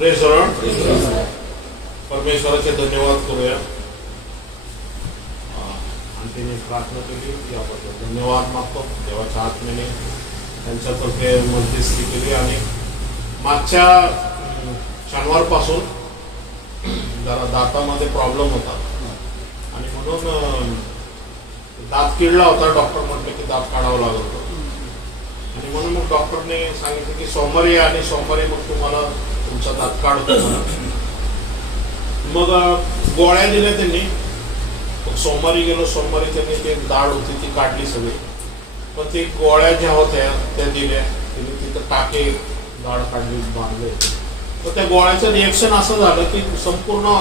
Praise Lord. परमेश्वराचे धन्यवाद करूया. आणखी एक प्रार्थना केली याबद्दल धन्यवाद मागतो. देवाच्या आत्म्याने त्यांच्यातर्फे मध्यस्थी केली आणि मागच्या शनिवारपासून जरा दातामध्ये प्रॉब्लेम होता आणि म्हणून दात किडला होता. डॉक्टर म्हटले की दात काढावं लागत होतं आणि म्हणून मग डॉक्टरने सांगितलं की सोमवारी आणि सोमवारी मग तुम्हाला तुमचा दात काढतो. मग गोळ्या दिल्या त्यांनी. मग सोमवारी गेलो. सोमवारी त्यांनी ते दाढ होती ती काढली सगळी. पण ते गोळ्या ज्या होत्या त्या दिल्या त्यांनी. तिथं टाके दाढ काढली बांधले. तर त्या गोळ्याचं रिएक्शन असं झालं की संपूर्ण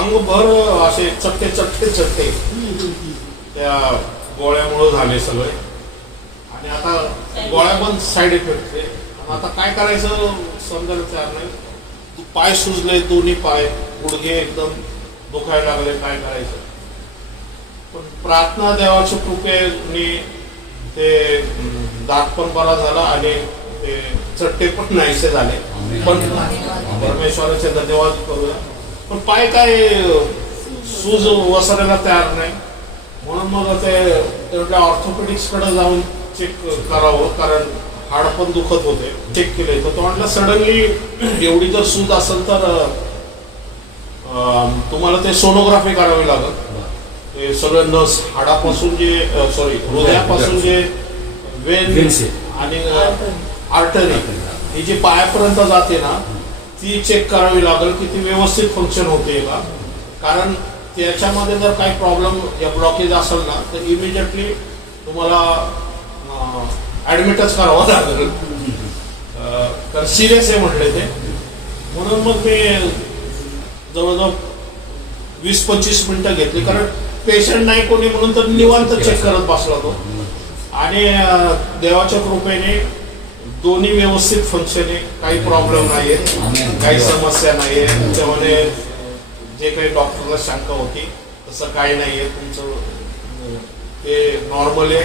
अंगभर असे चट्टे चट्टे चट्टे त्या गोळ्यामुळं झाले सगळे. आणि आता गोळ्या पण साईड इफेक्ट आहे. आता काय करायचं समजायला तयार नाही. पाय सुजले, दोन्ही पाय, गुडघे एकदम दुखायला लागले. काय करायचं. पण प्रार्थना देवाच्या कृपेने ते दात पण बरा झाला आणि ते चट्टे पण नाहीसे झाले. पण परमेश्वराचे धन्यवाद करूया. पण पाय काय सूज वसरायला तयार नाही. म्हणून मग ते ऑर्थोपेडिक्स कडे जाऊन चेक करावं, कारण हाड पण दुखत होते. चेक केले तर तो म्हटलं सडनली एवढी जर सूज असेल तर तुम्हाला ते सोनोग्राफी करावी लागेल. ते सगळं नस हाडापासून जे हृदयापासून जे वेन आणि आर्टरी ही जी पायापर्यंत जाते ना ती चेक करावी लागेल की ती व्यवस्थित फंक्शन होते का. कारण त्याच्यामध्ये जर काही प्रॉब्लेम या ब्लॉकेज असेल ना तर इमिजिएटली तुम्हाला ऍडमिटच करावं लागेल. तर सिरियस आहे म्हटले ते. म्हणून मग मी जवळजवळ 20-25 मिनिटं घेतली. कारण पेशंट नाही कोणी म्हणून तर निवांत चेक करत बसला तो. आणि देवाच्या कृपेने दोन्ही व्यवस्थित फंक्शन आहे. काही प्रॉब्लेम नाहीये, काही समस्या नाहीये. त्याच्यामध्ये जे काही डॉक्टरला शंका होती तसं काही नाहीये. तुमचं ते नॉर्मल आहे.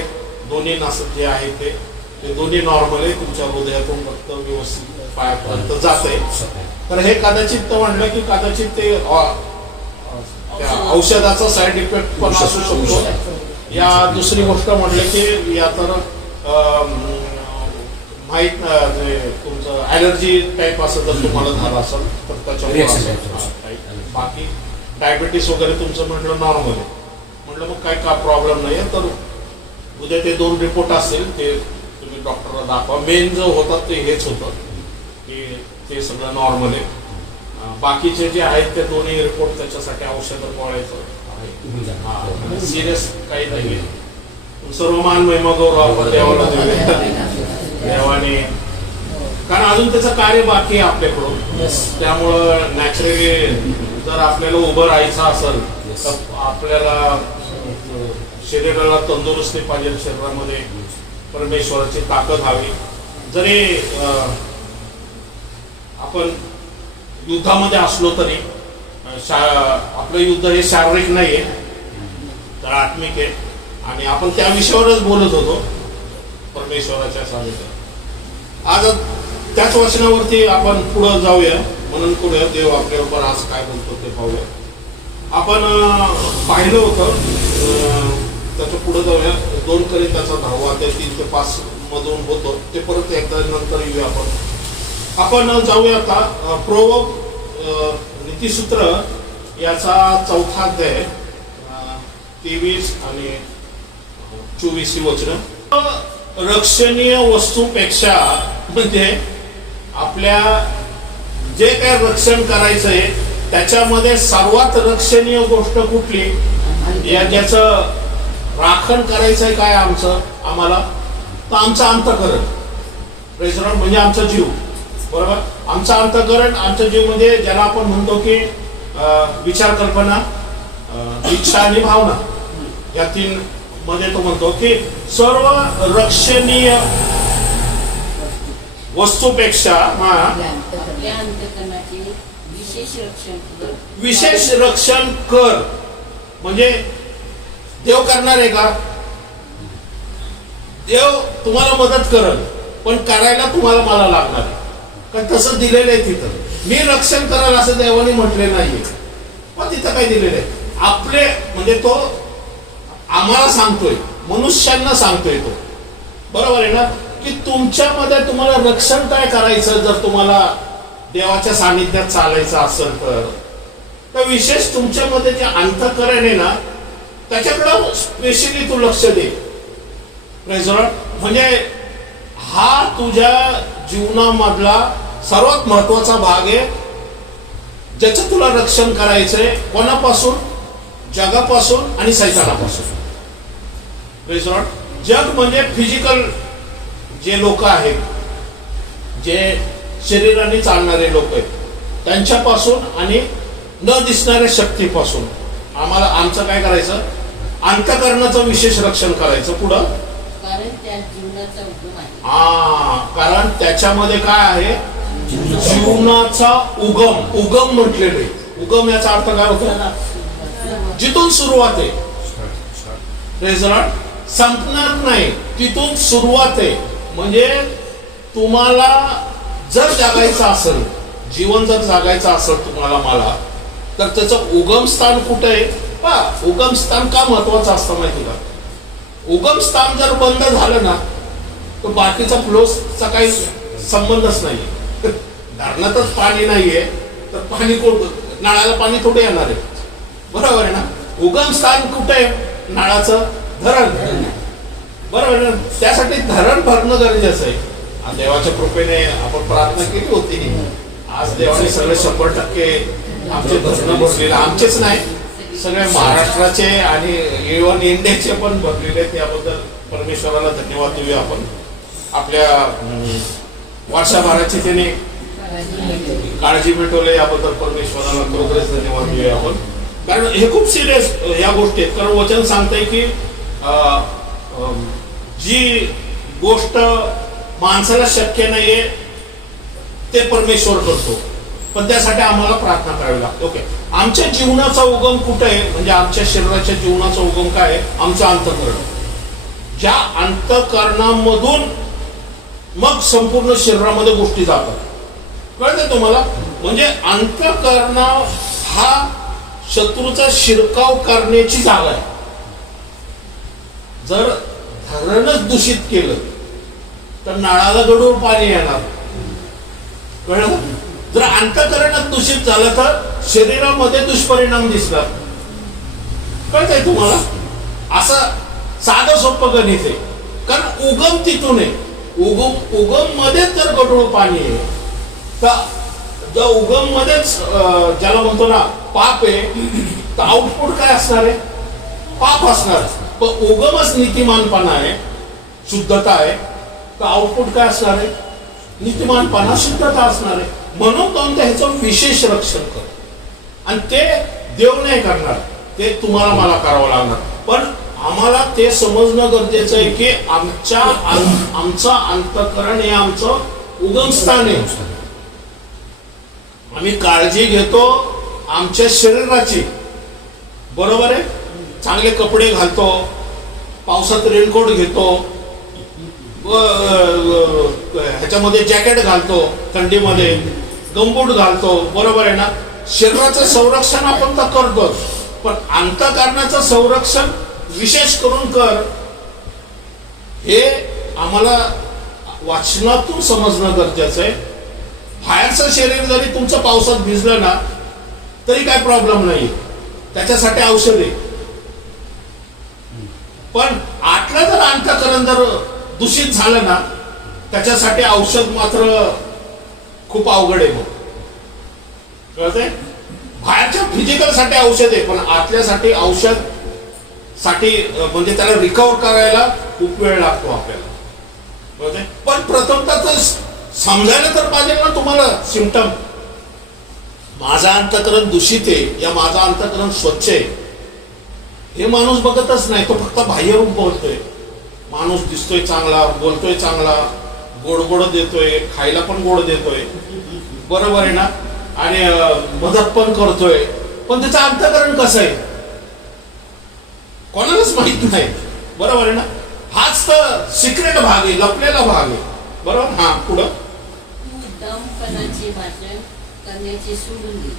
दोन्ही नासक जे आहे ते दोन्ही नॉर्मल आहे. तुमच्या हृदयातून फक्त व्यवस्थित पायापर्यंत जात आहे. तर हे कदाचित म्हटलं की कदाचित ते औषधाचा साईड इफेक्ट पण असू शकतो. या दुसरी गोष्ट म्हटलं की या तर माहीत तुमचं ॲलर्जी टाईप असं जर तुम्हाला झालं असेल तर त्याच्यामुळे बाकी डायबिटीस वगैरे तुमचं म्हटलं नॉर्मल आहे. म्हटलं मग काय का प्रॉब्लेम नाही आहे. तर उद्या ते 2 रिपोर्ट असतील ते तुम्ही डॉक्टरला दाखवा. मेन जो होतं ते हेच होतं की ते सगळं नॉर्मल आहे. बाकीचे जे आहेत ते दोन्ही रिपोर्ट त्याच्यासाठी औषधं गोळ्याचं आहे. सिरियस काही नाही आहे. सर्व मान महिमा गौरव आपण देवाला देऊया. देवाने कारण अजून त्याचं कार्य बाकी आहे आपल्याकडून. त्यामुळं नॅचरली जर आपल्याला उभं राहायचं असेल तर आपल्याला शरीराला तंदुरुस्ती पाहिजे. शरीरामध्ये परमेश्वराची ताकद हवी. जरी आपण युद्धामध्ये असलो तरी आपलं युद्ध हे शारीरिक नाही आहे तर आत्मिक आहे. आणि आपण त्या विषयावरच बोलत होतो परमेश्वराच्या सानिध्यात. आज त्याच वचनावरती आपण पुढे जाऊया. म्हणून पुढे देव आपल्याबरोबर आज काय बोलतो ते पाहूया. आपण पाहिलं होतं त्याच्या पुढे जाऊया. 2 कोरिन्थ्याचा 10वा ते 3 ते 5 मधून होतो ते परत एकदा नंतर येऊया. आपण जाऊया आता प्रोवर्ब नीतिसूत्र याचा 4था अध्याय 23 आणि 24 वचन. रक्षणीय वस्तूपेक्षा म्हणजे आपल्या जे काय रक्षण करायचं आहे त्याच्यामध्ये सर्वात रक्षणीय गोष्ट कुठली या ज्याचं राखण करायचंय काय आम्हाला तर आमचं अंतःकरण. Praise Lord. म्हणजे आमचा जीव. बरोबर. आमचा अंतःकरण आमचा जीव म्हणजे ज्याला आपण म्हणतो की विचार, कल्पना, इच्छा आणि भावना या 3 मध्ये तो म्हणतो की सर्व रक्षणीय वस्तूपेक्षा विशेष रक्षण कर. म्हणजे देव करणार आहे का. देव तुम्हाला मदत करेल पण करायला तुम्हाला मला लागणार आहे. पण तसं दिलेलं आहे तिथं. मी रक्षण कराल असं देवाने म्हटले नाहीये, पण तिथं काय दिलेलं आहे आपले, म्हणजे तो आम्हाला सांगतोय, मनुष्यांना सांगतोय तो, बरोबर आहे ना, की तुमच्यामध्ये तुम्हाला रक्षण काय करायचं. जर तुम्हाला देवाच्या सानिध्यात चालायचं असेल तर विशेष तुमच्यामध्ये जे अंतःकरण आहे ना त्याच्याकडं स्पेशली तू लक्ष दे. Praise the Lord. म्हणजे हा तुझ्या जीवनामधला सर्वात महत्वाचा भाग आहे ज्याचं तुला रक्षण करायचंय. कोणापासून? जगापासून आणि सैतानापासून. Praise the Lord. जग म्हणजे फिजिकल जे लोक आहेत, जे शरीराने चालणारे लोक आहेत त्यांच्यापासून आणि न दिसणाऱ्या शक्तीपासून आम्हाला आमचं काय करायचं? अंतःकरणाचं विशेष रक्षण करायचं. पुढं कारण त्या जीवनाचा उगम आहे. कारण त्याच्यामध्ये काय आहे? जीवनाचा उगम. उगम म्हटलेले. उगम याचा अर्थ काय होतो? जिथून सुरुवात आहे. Praise the Lord. संपणार नाही, तिथून सुरुवात आहे. म्हणजे तुम्हाला जर जगायचं असेल, जीवन जर जगायचं असेल तुम्हाला मला, तर त्याचं उगम स्थान कुठे आहे? पहा, उगम स्थान का महत्वाचं असतं माहिती का? उगम स्थान जर बंद झालं ना तर बाकीचा फ्लोचा काही संबंधच नाहीये. धरणातच पाणी नाहीये तर पाणी नळाला पाणी थोडे येणार आहे, बरोबर आहे ना. उगम स्थान कुठे आहे? नळाचं धरण, बरोबर आहे ना. त्यासाठी धरण भरणं गरजेचं आहे. देवाच्या कृपेने आपण प्रार्थना केली होती, आज देवाने सगळे 100% आमचे धरणं भरलेले, आमचेच नाही सगळे महाराष्ट्राचे आणि इव्हन इंडियाचे पण भरलेले. त्याबद्दल परमेश्वराला धन्यवाद देऊया आपण. आपल्या वर्षभराची त्याने काळजी भेटवली याबद्दल परमेश्वराला खरोखरच धन्यवाद देऊया आपण. कारण हे खूप सिरियस या गोष्टी आहेत. कारण वचन सांगतंय की जी गोष्ट माणसाला शक्य नाहीये ते परमेश्वर करतो, पण त्यासाठी आम्हाला प्रार्थना करावी लागते. ओके. आमच्या जीवनाचा उगम कुठे आहे? म्हणजे आमच्या शरीराच्या जीवनाचा उगम काय आहे? आमचं अंतःकरण. ज्या अंतःकरणामधून मग संपूर्ण शरीरामध्ये गोष्टी जातात. कळतंय तुम्हाला? म्हणजे अंतःकरण हा शत्रूचा शिरकाव करण्याची जागा आहे. जर धरणच दूषित केलं तर नळाला गढूळ पाणी येणार. कळलं? जर अंतःकरणच दूषित झालं तर शरीरामध्ये दुष्परिणाम दिसणार. कळतंय तुम्हाला? असं साधं सोपं गणित आहे. कारण उगम तिथून आहे. उगम मध्येच जर गढूळ पाणी आहे तर उगम मध्येच ज्याला म्हणतो ना पाप आहे, तर आउटपुट काय असणार आहे? पाप असणार. पण उगमच नीतिमानपणा आहे, शुद्धता आहे, तर आउटपुट काय असणार आहे? नीतिमानपणा, शुद्धता असणार आहे. म्हणून कोणत्या ह्याचं विशेष रक्षण कर. आणि ते देव नाही करणार, ते तुम्हाला मला करावं लागणार. पण आम्हाला ते समजणं गरजेचं आहे की आमचं अंतःकरण हे आमचं उगमस्थान आहे. आम्ही काळजी घेतो आमच्या शरीराची, बरोबर आहे. चांगले कपडे घालतो, पावसात रेनकोट घेतो, ह्याच्यामध्ये जॅकेट घालतो, थंडीमध्ये गमबूट घालतो, बरोबर आहे ना. शरीराचं संरक्षण आपण तर करतो, पण अंतःकरणाचं संरक्षण विशेष करून कर. हे आम्हाला वाचनातून समजणं गरजेचं आहे. बाहेरचं शरीर जरी तुमचं पावसात भिजलं ना तरी काय प्रॉब्लेम नाही, त्याच्यासाठी औषध आहे. पण आतलं जर अंतःकरण जर दूषित झालं ना त्याच्यासाठी औषध मात्र खूप अवघड आहे. मग कळतंय? बाहेरच्या फिजिकल साठी औषध आहे, पण आतल्यासाठी औषध साठी म्हणजे त्याला रिकव्हर करायला खूप वेळ लागतो आपल्याला. कळतंय? पण प्रथमतः समजायला तर पाहिजे ना तुम्हाला सिम्पटम. माझं अंतःकरण दूषित आहे या माझं अंतःकरण स्वच्छ आहे हे माणूस बघतच नाही. तो फक्त बाह्यरूप बोलतोय. माणूस दिसतोय चांगला, बोलतोय चांगला, गोड गोड देतोय, खायला पण गोड देतोय, बरोबर आहे ना, आणि मदत पण करतोय, पण त्याचं अंतःकरण कसं आहे कोणालाच माहित नाही, बरोबर आहे ना. हाच तर सिक्रेट भाग आहे, लपलेला भाग आहे, बरोबर. हा पुढं तू दम उद्धमपणाचे भाषण करण्याचे सोडून दे.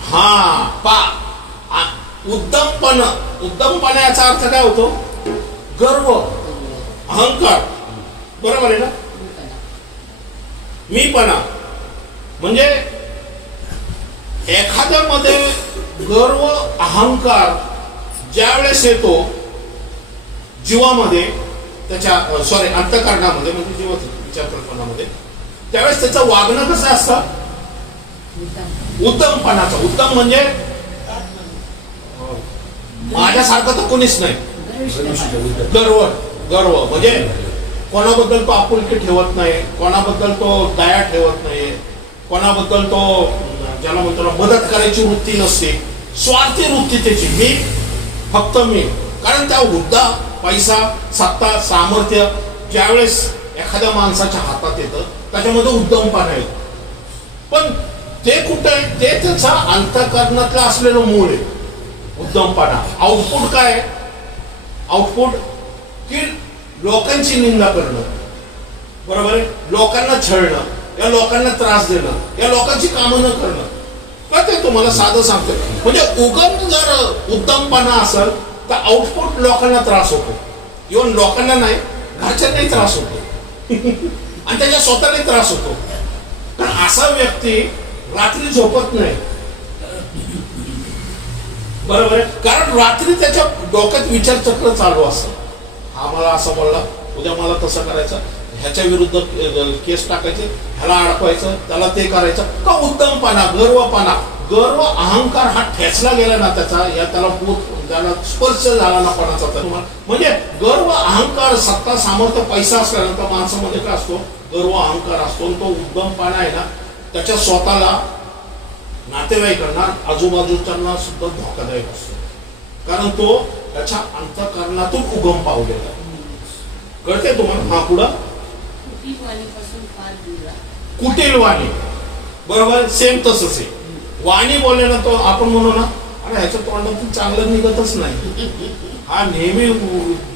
उद्धमपणा याचा अर्थ काय होतो? गर्व, अहंकार. बरोबर आहे ना? मीपणा म्हणजे एखाद्यामध्ये गर्व, अहंकार ज्यावेळेस येतो जीवामध्ये, त्याच्या अंतःकरणामध्ये, म्हणजे जीवाच्या विचार कल्पनामध्ये, त्यावेळेस त्याचं वागणं कसं असतं? उत्तमपणाचं. उत्तम म्हणजे माझ्यासारखं तर कोणीच नाही. गर्व म्हणजे कोणाबद्दल तो आपुलकी ठेवत नाही, कोणाबद्दल तो दया ठेवत नाही, कोणाबद्दल तो ज्याला म्हणतो ना मदत करायची वृत्ती नसते, स्वार्थी वृत्ती त्याची. मी, फक्त मी. कारण त्या हुद्दा, पैसा, सत्ता, सामर्थ्य ज्यावेळेस एखाद्या माणसाच्या हातात येतं त्याच्यामध्ये उत्तमपणा येतो. पण ते कुठे आहे? ते त्याचा अंतःकरणातलं असलेलं मूळ आहे उत्तमपणा. आउटपुट काय? आउटपुट की लोकांची निंदा करणं, बरोबर आहे, लोकांना छळणं, या लोकांना त्रास देणं, या लोकांची कामं न करणं. का ते तुम्हाला साधं सांगतो. म्हणजे उगम जर उत्तमपणा असेल तर आउटपुट लोकांना त्रास होतो. इव्हन लोकांना नाही, घरच्यांनाही त्रास होतो आणि त्याच्या स्वतःलाही त्रास होतो. कारण असा व्यक्ती रात्री झोपत नाही, बरोबर आहे, कारण रात्री त्याच्या डोक्यात विचारचक्र चालू असतं. हा मला असं बोलला, उद्या मला तसं करायचं, ह्याच्या विरुद्ध केस टाकायचे, ह्याला अडकवायचं, त्याला ते करायचं. का? उत्तमपणा, गर्वपणा. गर्व, अहंकार हा ठेचला गेला ना त्याचा, या त्याला त्याला स्पर्श झाला ना कोणाचा तर म्हणजे गर्व, अहंकार, सत्ता, सामर्थ्य, पैसा असल्यानंतर माणसामध्ये काय असतो? गर्व, अहंकार असतो. तो उत्तमपणा आहे ना त्याच्या स्वतःला, नातेवाईकांना, आजूबाजूच्यांना सुद्धा धोकादायक असतो. कारण तो त्याच्या अंतःकरणातून उगम पावलेला आहे. कळते तुम्हाला? हा पुढं कुटील वाणी, बरोबर, सेम तसंच आहे. वाणी बोलले ना तो आपण म्हणू ना, अरे ह्याच्या तोंडातून चांगलं निघतच नाही. हा नेहमी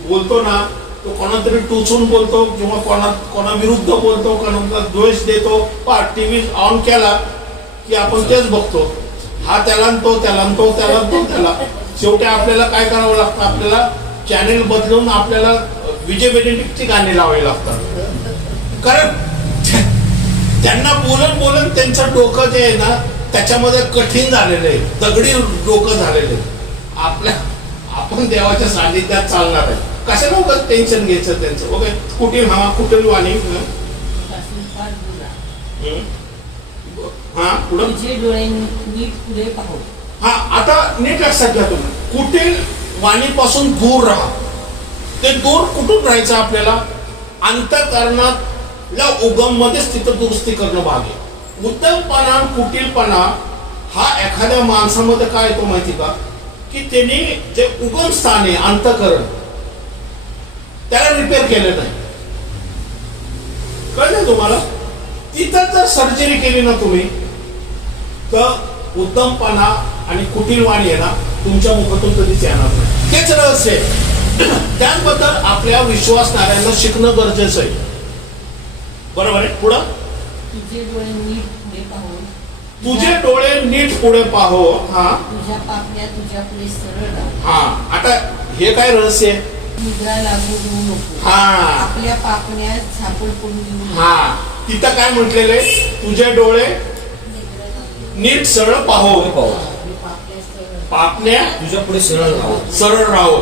बोलतो ना, तो कोणातरी टोचून बोलतो किंवा कोणा विरुद्ध बोलतो, कोणाला द्वेष देतो. टीव्ही ऑन केला की आपण तेच बघतो. हा त्याला, तो त्याला, तो त्याला, तो त्याला. शेवटी आपल्याला काय करावं लागतं? आपल्याला चॅनेल बदलून आपल्याला विजय बेनेडिक्टची गाणी लावावी लागतात. कारण त्यांना बोलून त्यांचं डोकं जे आहे ना त्याच्यामध्ये कठीण झालेलं आहे, दगडी डोकं झालेलं आहे. आपण देवाच्या सानिध्यात चालणार आहे. कशाला उगाच टेन्शन घ्यायचं त्यांचं? ओके, कुटील. कुटील वाणी. डोळे नीट पुढे पाहू. आता नीट लक्षात घ्या तुम्ही. कुटील वाणीपासून दूर राहा. ते दूर कुठून राहायचं? आपल्याला अंतःकरणातल्या उगम मध्येच तिथं दुरुस्ती करणं भाग आहे. उत्तमपणा, कुटीलपणा हा एखाद्या माणसामध्ये काय येतो माहिती का? की त्यांनी जे उगम स्थान आहे अंतःकरण, त्याला रिपेअर केलं नाही. कळलं तुम्हाला? तिथं जर सर्जरी केली ना तुम्ही, तर उत्तमपणा आणि कुटीलवाणी आहे ना तुमच्या मुखातून कधीच येणार नाही. तेच रहस्य आहे. त्याबद्दल आपल्या विश्वासणाऱ्यांना शिकणं गरजेचं आहे. बरोबर आहे? पुढं तुझे डोळे नीट पुढे पाहू. तुझे डोळे नीट पुढे पाहो. तुझ्या पापण्या तुझ्या पुढे सरळ राहू. आता हे काय रहस्य आहे? निद्रा लागू देऊ नको. आपल्या पापण्या झापड पडू देऊ नको. तिथं काय म्हटलेलं आहे? तुझे डोळे नीट सरळ पाहो. पापण्या तुझ्या पुढे सरळ राहू. सरळ राहो.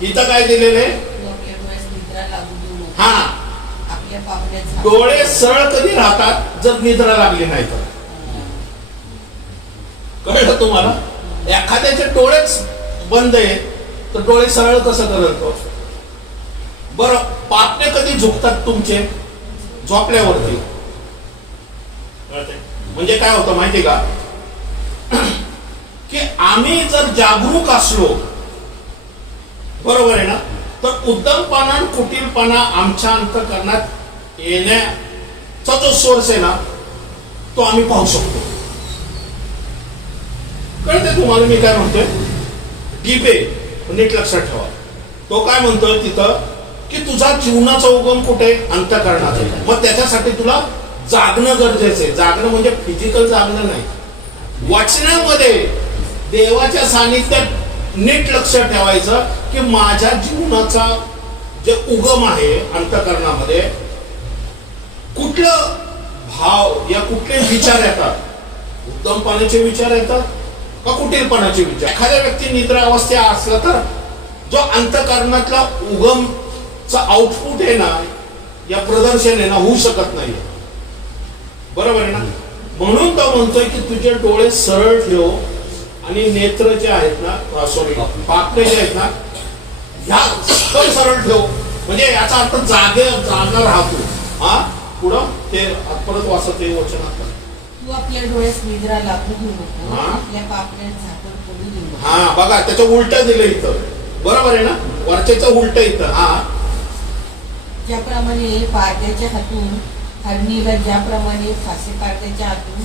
इथं काय दिलेलं आहे? निद्रा लागू देऊ नको. आपल्या पापण्या डोळे सरळ कधी राहतात? जर निद्रा लागली नाही तर. कळलं तुम्हाला? एखाद्याचे डोळेच बंद आहे तर डोळे सरळ कसं करतो? बरं, पापणे कधी झुकतात तुमचे? झोपल्यावरती. म्हणजे काय होतं माहिती का? की आम्ही जर जागरूक असलो, बरोबर आहे ना, तर उत्तमपणा, कुटीलपणा आमच्या अंतःकरणात येण्याचा जो सोर्स आहे ना तो आम्ही पाहू शकतो. कळते तुम्हाला मी काय म्हणतोय? गीबे नीट लक्षात ठेवा. तो काय म्हणतोय तिथं की तुझा जीवनाचा उगम कुठे? अंतःकरणात आहे. मग त्याच्यासाठी तुला जागणं गरजेचं आहे. जागणं म्हणजे फिजिकल जागणं नाही, वाचनामध्ये देवाच्या सानिध्यात नीट लक्ष ठेवायचं की माझ्या जीवनाचा जे उगम आहे अंतःकरणामध्ये कुठलं भाव या कुठले विचार येतात, उत्तमपणाचे विचार येतात का कुटीलपणाचे विचार. एखाद्या व्यक्ती निद्रा अवस्था असला तर जो अंतःकरणातला उगमचा आउटपुट आहे ना, या प्रदर्शन आहे ना, होऊ शकत नाही. बरोबर आहे ना. म्हणून तो म्हणतोय की तुझे डोळे सरळ ठेव आणि नेत्र जे आहेत ना, सॉरी पापणे जे आहेत ना, ह्या पण सरळ ठेव. म्हणजे याचा अर्थ जागा राहतो. हा पुढं ते परत वाचत आहे वचनात. तू आपल्या डोळ्यास निद्रा लागू देऊ नको, आपल्या पापण्यात झाकण पडू देऊ नको. हा बघा, त्याच्या उलट दिलं इथं. बरोबर आहे ना, वरच्याचं उलट इथं. हा ज्याप्रमाणे पारद्याच्या हातून हरणीला, ज्याप्रमाणे फासे पारद्याच्या हातून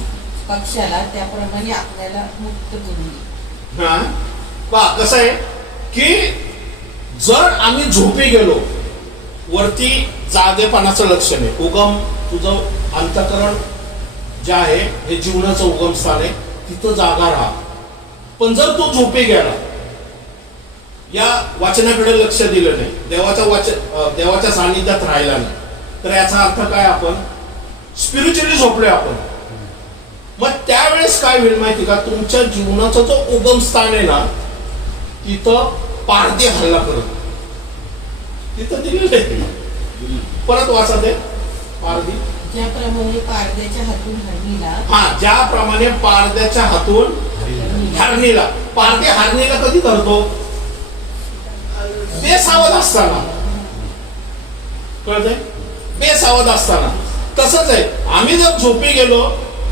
पक्षाला, त्याप्रमाणे आपल्याला मुक्त करून दे. हा पहा कसं आहे की जर आम्ही झोपी गेलो, वरती जागेपणाचं लक्षण आहे. उगम तुझं अंतःकरण जे आहे हे जीवनाचं उगम स्थान आहे, तिथं जागा राहा. पण जर तू झोपी गेला, या वाचनाकडे लक्ष दिलं नाही, देवाच्या सानिध्यात राहिला नाही, तर याचा अर्थ काय, आपण स्पिरिच्युअली झोपलोय आपण. मग त्यावेळेस काय होईल माहिती का, तुमच्या जीवनाचा जो उगम स्थान आहे ना, तिथं पारदे हल्ला करत. तिथं दिलेलं आहे, परत वाचा ते पारदी. ज्याप्रमाणे पारद्याच्या हातून हरणीला, हा ज्याप्रमाणे पारद्याच्या हातून हरणीला. पारदे हरणीला कधी धरतो, बेसावध असताना. कळतंय, बेसावध असताना. तसंच आहे, आम्ही जर झोपी गेलो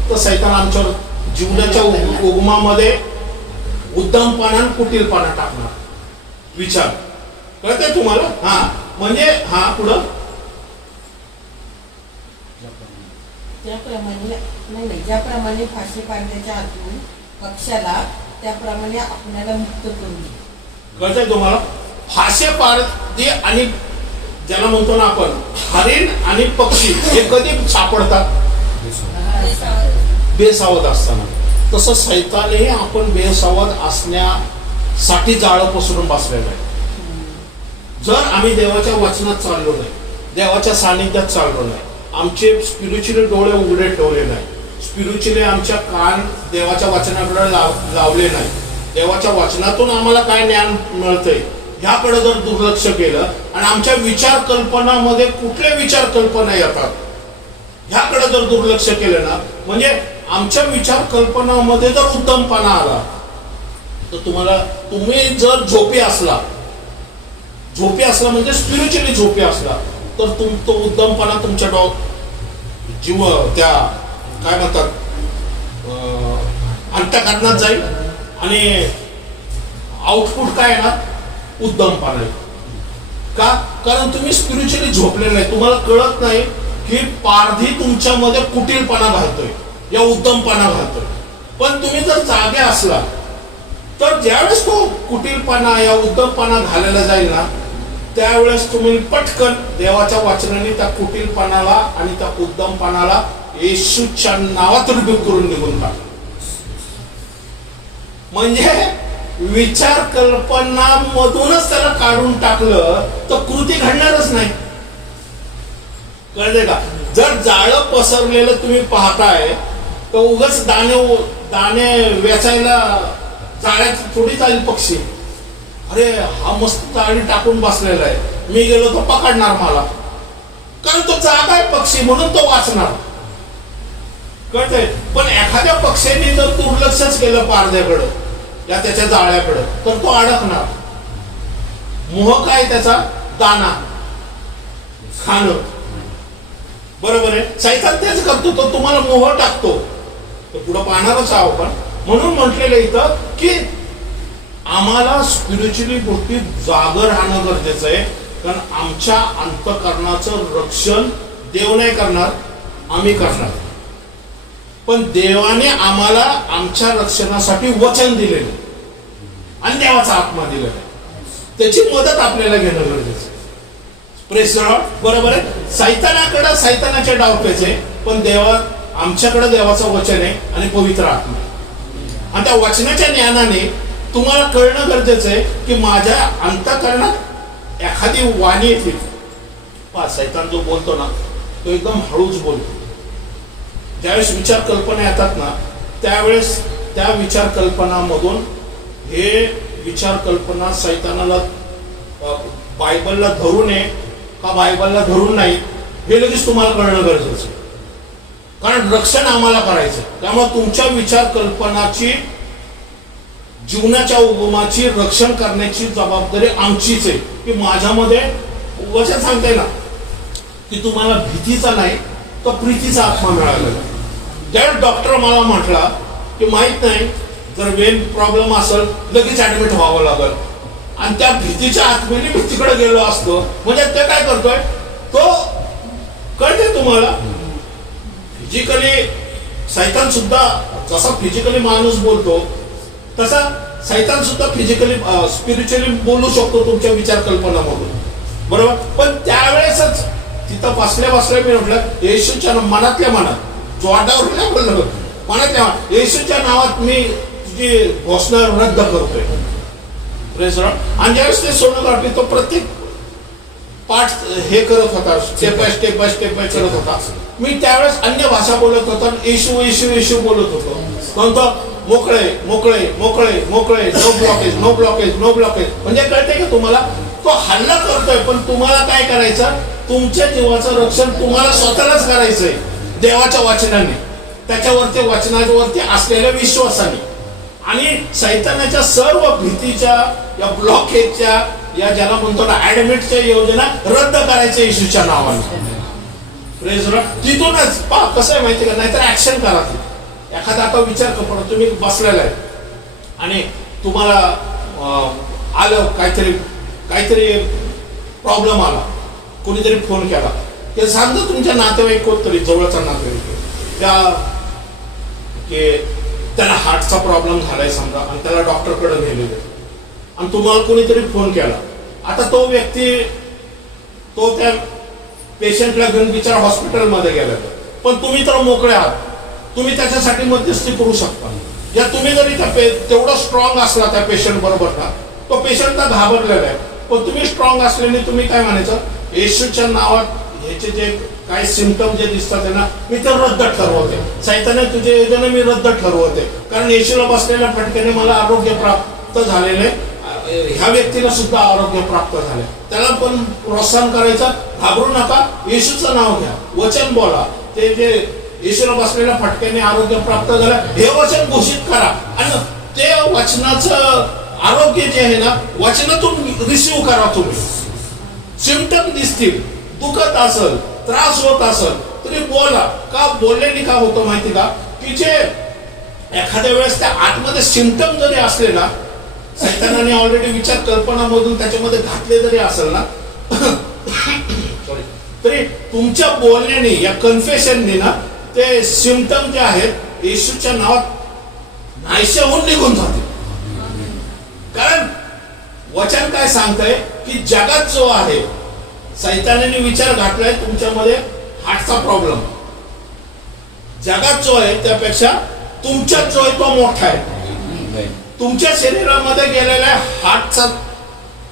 तर सैतान आमच्या जीवनाच्या उगमामध्ये उद्दमपणा कुटीलपणा टाकणार विचार. कळतंय तुम्हाला. हा म्हणजे हा पुढं ज्याप्रमाणे फाशी पारद्याच्या हातून पक्षाला, त्याप्रमाणे आपल्याला मुक्त करून दे. कळतंय तुम्हाला. फासे पारदे आणि ज्याला म्हणतो ना आपण हरिण आणि पक्षी, हे कधी सापडतात, बेसावध असताना. तसं सैतानही आपण बेसावध असण्यासाठी जाळं पसरून बसलेलं आहे. जर आम्ही देवाच्या वचनात चाललो नाही, देवाच्या सानिध्यात चाललो नाही, आमचे स्पिरिच्युअली डोळे उघडे ठेवले नाही, स्पिरिच्युअली आमच्या कान देवाच्या वचनाकडे लावले नाही, देवाच्या वचनातून आम्हाला काय ज्ञान मिळतंय ह्याकडे जर दुर्लक्ष केलं आणि आमच्या विचार कल्पनामध्ये कुठले विचार कल्पना येतात ह्याकडे जर दुर्लक्ष केलं ना, म्हणजे आमच्या विचार कल्पनामध्ये जर उत्तमपणा आला, तर तुम्ही जर झोपी असला म्हणजे स्पिरिच्युअली झोपी असला, तर तो उद्दमपणा तुमच्या जीव त्या काय म्हणतात अंतःकरणात जाईल आणि आउटपुट काय येणार, उद्दमपणा आहे. का, कारण तुम्ही स्पिरिच्युअली झोपलेले नाही, तुम्हाला कळत नाही की पारधी तुमच्यामध्ये कुटीलपणा घालतोय या उद्दमपणा घालतोय. पण तुम्ही जर जागे असला तर ज्यावेळेस तो कुटीलपणा या उद्दमपणा घालायला जाईल ना, त्यावेळेस तुम्ही पटकन देवाच्या वाचनाने त्या कुटीलपणाला आणि त्या उद्दमपणाला येशूच्या नावात रिब्यूक करून निघून टाक. म्हणजे विचार कल्पनामधूनच त्याला काढून टाकलं तर कृती घडणारच नाही. कळले का. जर जाळं पसरलेलं तुम्ही पाहताय तर उगाच दाणे वेचायला जाळ्यात थोडी जाईल पक्षी. अरे हा मस्त जाळी टाकून बसलेला आहे, मी गेलो तर पकडणार मला, कारण तो जागा आहे पक्षी म्हणून तो वाचणार. कळतंय. पण एखाद्या पक्षाने जर दुर्लक्षच केलं पारद्याकडं या त्याच्या जाळ्याकडं, तर तो अडकणार. मोह काय त्याचा, दाना खाणं. बरोबर आहे. सैतान तेच करतो, तो तुम्हाला मोह टाकतो. तर पुढं पाहणारच आहोत आपण. म्हणून म्हटलेलं इथं की आम्हाला स्पिरिच्युअली गोष्टी जागर राहणं गरजेचं आहे, कारण आमच्या अंतःकरणाचं रक्षण देव नाही करणार, आम्ही करणार. पण देवाने आम्हाला आमच्या रक्षणासाठी वचन दिलेलं आणि देवाचा आत्मा दिलेला आहे, त्याची मदत आपल्याला घेणं गरजेचं आहे. Press Lord. बरोबर आहे. सैतानाकडे सैतानाचे डाव पेचे पण आमच्याकडे देवाचं वचन आहे आणि पवित्र आत्मा आहे. आणि त्या वचनाच्या ज्ञानाने तुम्हाला कळणं गरजेचं आहे की माझ्या अंतःकरणात एखादी वाणी येते. सैतान जो बोलतो ना तो एकदम हळूच बोलतो. ज्यावेळेस विचार कल्पना येतात ना त्यावेळेस त्या विचार कल्पनामधून हे विचार कल्पना सैतानाला बायबलला धरून आहे का बायबलला धरून नाही हे लगेच तुम्हाला कळणं गरजेचं आहे. कारण रक्षण आम्हाला करायचं, त्यामुळे तुमच्या विचार कल्पनाची जीवनाच्या उगमाची रक्षण करण्याची जबाबदारी आमचीच आहे. की माझ्यामध्ये वचन सांगते ना की तुम्हाला भीतीचा नाही तर प्रीतीचा आत्मा मिळाला. ज्यावेळेस डॉक्टर मला म्हटला की माहित नाही जर वेन प्रॉब्लेम असेल लगेच ऍडमिट व्हावं लागेल आणि त्या भीतीच्या आत्म्याने मी तिकडे गेलो असतो म्हणजे ते काय करतोय तो कळते तुम्हाला. फिजिकली सैतान सुद्धा जसा फिजिकली माणूस बोलतो तसा सैतान सुद्धा फिजिकली स्पिरिच्युअली बोलू शकतो तुमच्या विचार कल्पनामधून, बरोबर. पण त्यावेळेसच तिथं बसल्या मी म्हटलं येशूच्या मनातल्या मनात जोरदार नाही बोललो मनातल्या येशूच्या नावात मी तुझी घोषणा रद्द करतोय. आणि ज्यावेळेस ते सोनोग्राफी तो प्रत्येक पाठ हे करत होता, स्टेप बाय स्टेप करत होता. मी त्यावेळेस अन्य भाषा बोलत होतो, येशू येशू येशू बोलत होतो. नंतर मोकळे मोकळे मोकळे मोकळे, no blockage no blockage no blockage. म्हणजे कळते की तुम्हाला तो हल्ला करतोय पण तुम्हाला काय करायचं, तुमच्या जीवाचं रक्षण तुम्हाला स्वतःलाच करायचंय देवाच्या वचनाने, त्याच्यावरती वचनावरती असलेल्या विश्वासाने. आणि सैतानाच्या सर्व भीतीच्या या ब्लॉकेजच्या या ज्याला म्हणतो ना ऍडमिटच्या योजना रद्द करायच्या येशूच्या नावाने. तिथूनच पहा कसं आहे माहिती का, नाहीतर ऍक्शन करा. एखादा आता विचार करा तुम्ही बसलेला आहे आणि तुम्हाला आलं काहीतरी प्रॉब्लेम आला, कोणीतरी फोन केला ते सांगतो तुमच्या नातेवाईक कोणतरी जवळचा नातेवाईक त्याला हार्टचा प्रॉब्लेम झालाय समजा आणि त्याला डॉक्टरकडे नेलेलं आणि तुम्हाला कोणीतरी फोन केला. आता तो व्यक्ती तो त्या पेशंटला घेऊन बिचारा हॉस्पिटलमध्ये गेला पण तुम्ही तर मोकळे आहात, तुम्ही त्याच्यासाठी मध्यस्थी करू शकता. या तुम्ही जरी तेवढा स्ट्रॉंग असला त्या पेशंट बरोबर ना, तो पेशंट तर घाबरलेला आहे पण तुम्ही स्ट्रॉंग असल्याने तुम्ही काय म्हणायचं, येशूच्या नावात ह्याचे जे काही सिम्पटम जे दिसतात ना मी तर रद्द ठरवते. सैताने तुझे योजना मी रद्द ठरवते कारण येशूला बसलेल्या फटक्याने मला आरोग्य प्राप्त झालेले, ह्या व्यक्तीला सुद्धा आरोग्य प्राप्त झाले. त्याला पण प्रोत्साहन करायचं, घाबरू नका, येशूचं नाव घ्या, वचन बोला. ते जे येशूला बसलेल्या फटक्याने आरोग्य प्राप्त झालं हे वचन घोषित करा आणि ते वचनाचं आरोग्य जे आहे ना वचनातून रिसिव्ह करा. तुम्ही सिम्पटम दिसतील, दुखत असेल, त्रास होत असेल तरी बोला. का बोलल्याने का होतं माहिती का, की जे एखाद्या वेळेस त्या आतमध्ये सिम्पटम जरी असले ना, सैतानाने ऑलरेडी विचार कल्पनामधून त्याच्यामध्ये घातले जरी असेल ना तरी तुमच्या बोलण्याने या कन्फेशनने ना ते सिम्पटम जे आहेत येशूच्या नावात नाहीसे होऊन निघून जाते. कारण वचन काय सांगतंय की जगात जो आहे सैतानाने विचार घातलाय तुमच्यामध्ये हार्टचा प्रॉब्लेम, जगात जो आहे त्यापेक्षा तुमच्यात जो आहे तो मोठा आहे. तुमच्या शरीरामध्ये गेलेला हार्टचा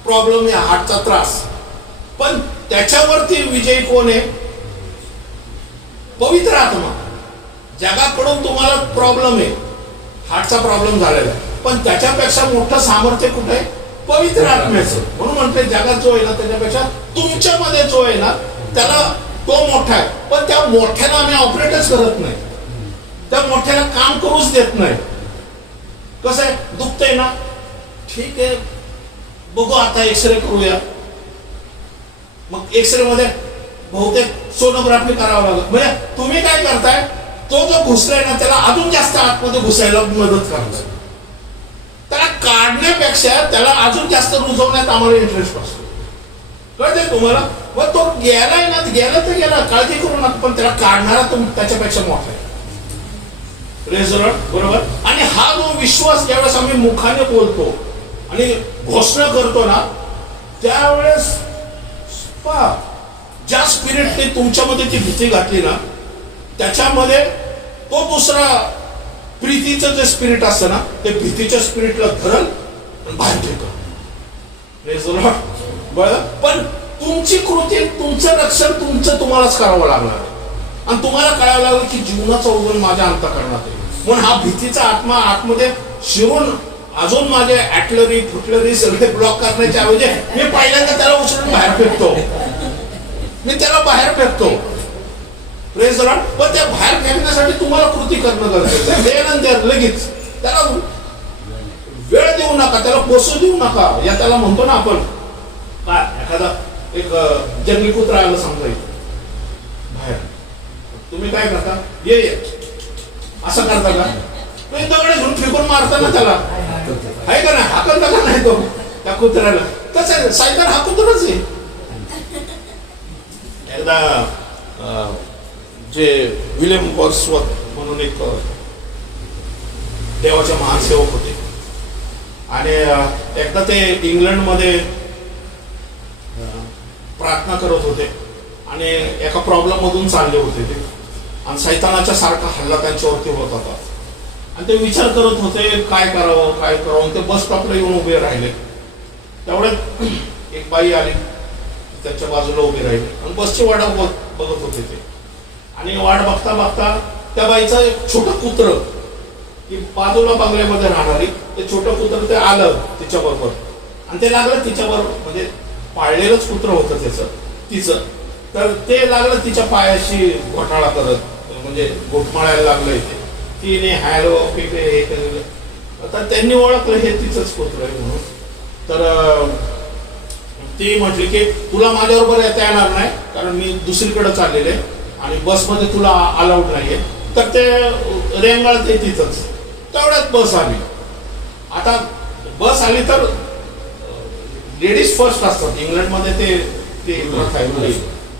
प्रॉब्लेम आहे, हार्टचा त्रास, पण त्याच्यावरती विजय कोण आहे, पवित्र आत्मा. जगाकडून तुम्हाला प्रॉब्लेम आहे, हार्टचा प्रॉब्लेम झालेला आहे, पण त्याच्यापेक्षा मोठं सामर्थ्य कुठे आहे, पवित्र आत्म्याचं. म्हणून म्हणते जगात जो आहे ना त्याच्यापेक्षा तुमच्यामध्ये जो आहे ना त्याला तो मोठा आहे. पण त्या मोठ्याला आम्ही ऑपरेटच करत नाही, त्या मोठ्याला काम करूच देत नाही. कसं आहे, दुखतंय ना, ठीक आहे बघू आता एक्सरे करूया. मग एक्सरे मध्ये बहुतेक सोनोग्राफी करावं लागत. म्हणजे तुम्ही काय करताय, तो जो घुसलाय ना त्याला अजून जास्त आतमध्ये घुसायला मदत करताय. त्याला काढण्यापेक्षा त्याला अजून जास्त रुजवण्यात आम्हाला इंटरेस्ट असतो. कळतंय तुम्हाला. मग तो गेलाय ना, गेला तर गेला, काळजी करू नका, पण त्याला काढणारा त्याच्यापेक्षा मोठा आहे. बरोबर. आणि हा जो विश्वास ज्यावेळेस आम्ही मुखाने बोलतो आणि घोषणा करतो ना त्यावेळेस ज्या स्पिरिटने तुमच्यामध्ये ती भीती घातली ना त्याच्यामध्ये तो दुसरा प्रीतीचं जे स्पिरिट असतं ना, ते भीतीच्या स्पिरिटला धरल आणि बाहेर फेकल. पण तुमची कृती, तुमचं रक्षण तुम्हालाच करावं लागणार आहे. आणि तुम्हाला कळावं लागलं की जीवनाचा उगम माझ्या अंतःकरणात आहे. म्हणून हा भीतीचा आत्मा आतमध्ये शिरून अजून माझे ऍटलरी फुटलरी सगळे ब्लॉक करण्याच्या ऐवजी मी पहिल्यांदा त्याला उचलून बाहेर फेकतो. मी त्याला बाहेर फेकतो. Praise the Lord. पण त्या बाहेर फेकण्यासाठी तुम्हाला कृती करणं गरजेचं आहे. त्यानंतर लगेच त्याला वेळ देऊ नका, त्याला पोसू देऊ नका. या त्याला म्हणतो ना आपण, काय एखादा एक जंगली कुत्रा आला समजा बाहेर, तुम्ही काय करता, ये असं करता का? तुम्ही दगड घेऊन फेकून मारता ना त्याला, आहे का नाही? हाकलता का नाही तो त्या कुत्र्याला? तसं सायकल हा कुत्राच आहे. एकदा जे विलियम वर्ड्सवर्थ म्हणून एक देवाचे महान सेवक होते, आणि एकदा ते इंग्लंडमध्ये प्रार्थना करत होते आणि एका प्रॉब्लेम मधून चालले होते ते, आणि सैतानाच्या सारखा हल्ला त्यांच्यावरती होत होता. आणि ते विचार करत होते काय करावं काय करावं. ते बस स्टॉपला येऊन उभे राहिले. तेवढ्यात एक बाई आली, त्यांच्या बाजूला उभी राहिली आणि बसची वाट बघत होते ते. आणि वाट बघता बघता त्या बाईचं एक छोटं कुत्र, की बाजूला बंगल्यामध्ये राहणारी, ते छोटं कुत्र ते आलं तिच्या बरोबर आणि ते लागलं तिच्या बरोबर, म्हणजे पाळलेलंच कुत्र होतं तिचं. तर ते लागलं तिच्या पायाशी घोटाळा करत, म्हणजे घोटमाळायला लागलं. तिने हॅलो पिके हे केलेलं. तर त्यांनी ओळखलं हे तिचंच कुत्र आहे म्हणून. तर ती म्हटली की तुला माझ्याबरोबर येता येणार नाही, कारण मी दुसरीकडे चाललेले आणि बसमध्ये तुला अलाउड नाहीये. तर ते रेंगाळते तिथंच. तेवढ्यात बस आली. आता बस आली तर लेडीज फर्स्ट असतात इंग्लंडमध्ये, ते प्रथा आहे.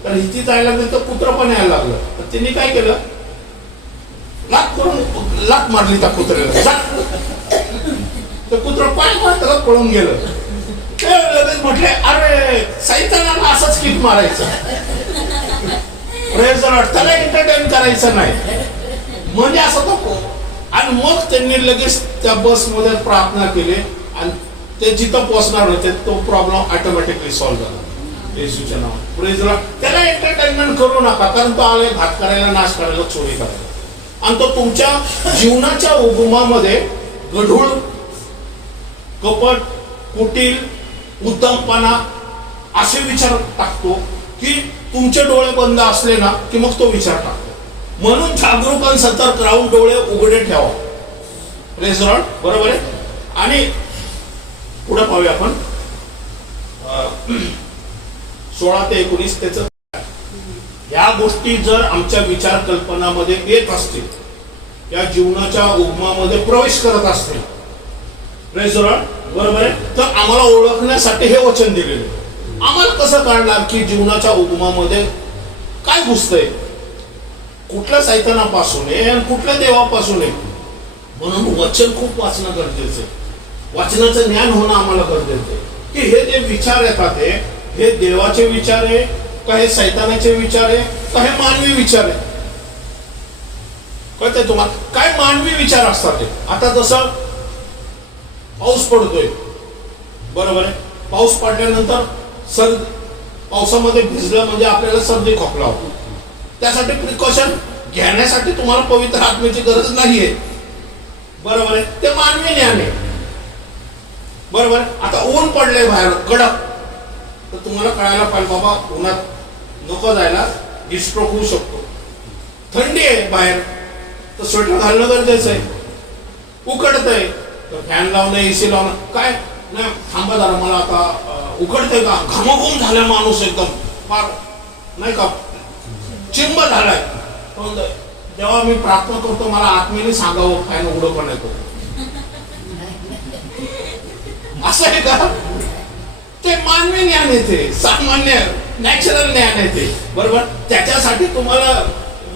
तर हिची जायला लागली तर कुत्र पण यायला लागलं. तर तिने काय केलं, लात मारली त्या कुत्र्याला. तर कुत्र पाय मारत पळून गेलं. ते लगेच म्हटले अरे सैतानाला असंच किक मारायचं, त्याला एंटरटेन करायचं नाही, म्हणजे असं नको. आणि मग त्यांनी लगेच त्या बसमध्ये प्रार्थना केली आणि ते जिथं पोहोचणार होते तो प्रॉब्लेम ऑटोमॅटिकली सॉल्व्ह झाला येशूच्या नावात. Praise the Lord. त्याला एंटरटेनमेंट करू नका, कारण तो आले घात करायला, नाश करायला, चोरी करायला. आणि तो तुमच्या जीवनाच्या उगमामध्ये गढूळ, कपट, कुटील, उद्दमपणा असे विचार टाकतो की तुमचे डोळे बंद असले ना की मग तो विचार टाकतो. म्हणून जागरूक आणि सतर्क राहून डोळे उघडे ठेवा. Praise the Lord. बरोबर आहे. आणि पुढे पाहूया आपण 16 ते 19 त्याचं. या गोष्टी जर आमच्या विचार कल्पनामध्ये येत असतील, या जीवनाच्या उगमामध्ये प्रवेश करत असतील, प्रेज द लॉर्ड, बरोबर आहे, तर आम्हाला ओळखण्यासाठी हे वचन दिलेले. आम्हाला कसं कळणार की जीवनाच्या उगमामध्ये काय घुसतंय, कुठल्या सैतानापासून आहे आणि कुठल्या देवापासून आहे. म्हणून वचन खूप वाचणं गरजेचं आहे. वाचनाचं ज्ञान होणं आम्हाला गरजेचं आहे की हे जे विचार येतात हे देवाचे विचार आहे का, हे सैतानाचे विचार आहे का, हे मानवी विचार आहे. कळतंय तुम्हाला काय मानवी विचार असतात ते. आता जसं पाऊस पडतोय, बरोबर आहे, पाऊस पडल्यानंतर पावसामध्ये भिजलं म्हणजे आपल्याला सर्दी खोकला होतो. त्यासाठी प्रिकॉशन घेण्यासाठी तुम्हाला पवित्र आत्म्याची गरज नाहीये, बरोबर आहे. ते मानवी ज्ञान आहे, बरोबर. आता ऊन पडलंय बाहेर कडक, तर तुम्हाला कळायला पाहिजे बाबा उन्हात नको जायला, हिटस्ट्रोक होऊ शकतो. थंडी आहे बाहेर तर स्वेटर घालणं गरजेचं आहे. उकडतंय तर फॅन लावणं, एसी लावणं, काय नाही थांबा जरा मला आता उकडतंय का, घामाघूम झाला माणूस एकदम फार नाही का चिंब झालाय. जेव्हा मी प्रार्थना करतो मला आत्मेने सांगावं फॅन उघडं पण येतो, असं आहे का. ते मानवी ज्ञान येते, सामान्य नॅचरल ज्ञान येते, बरोबर. त्याच्यासाठी तुम्हाला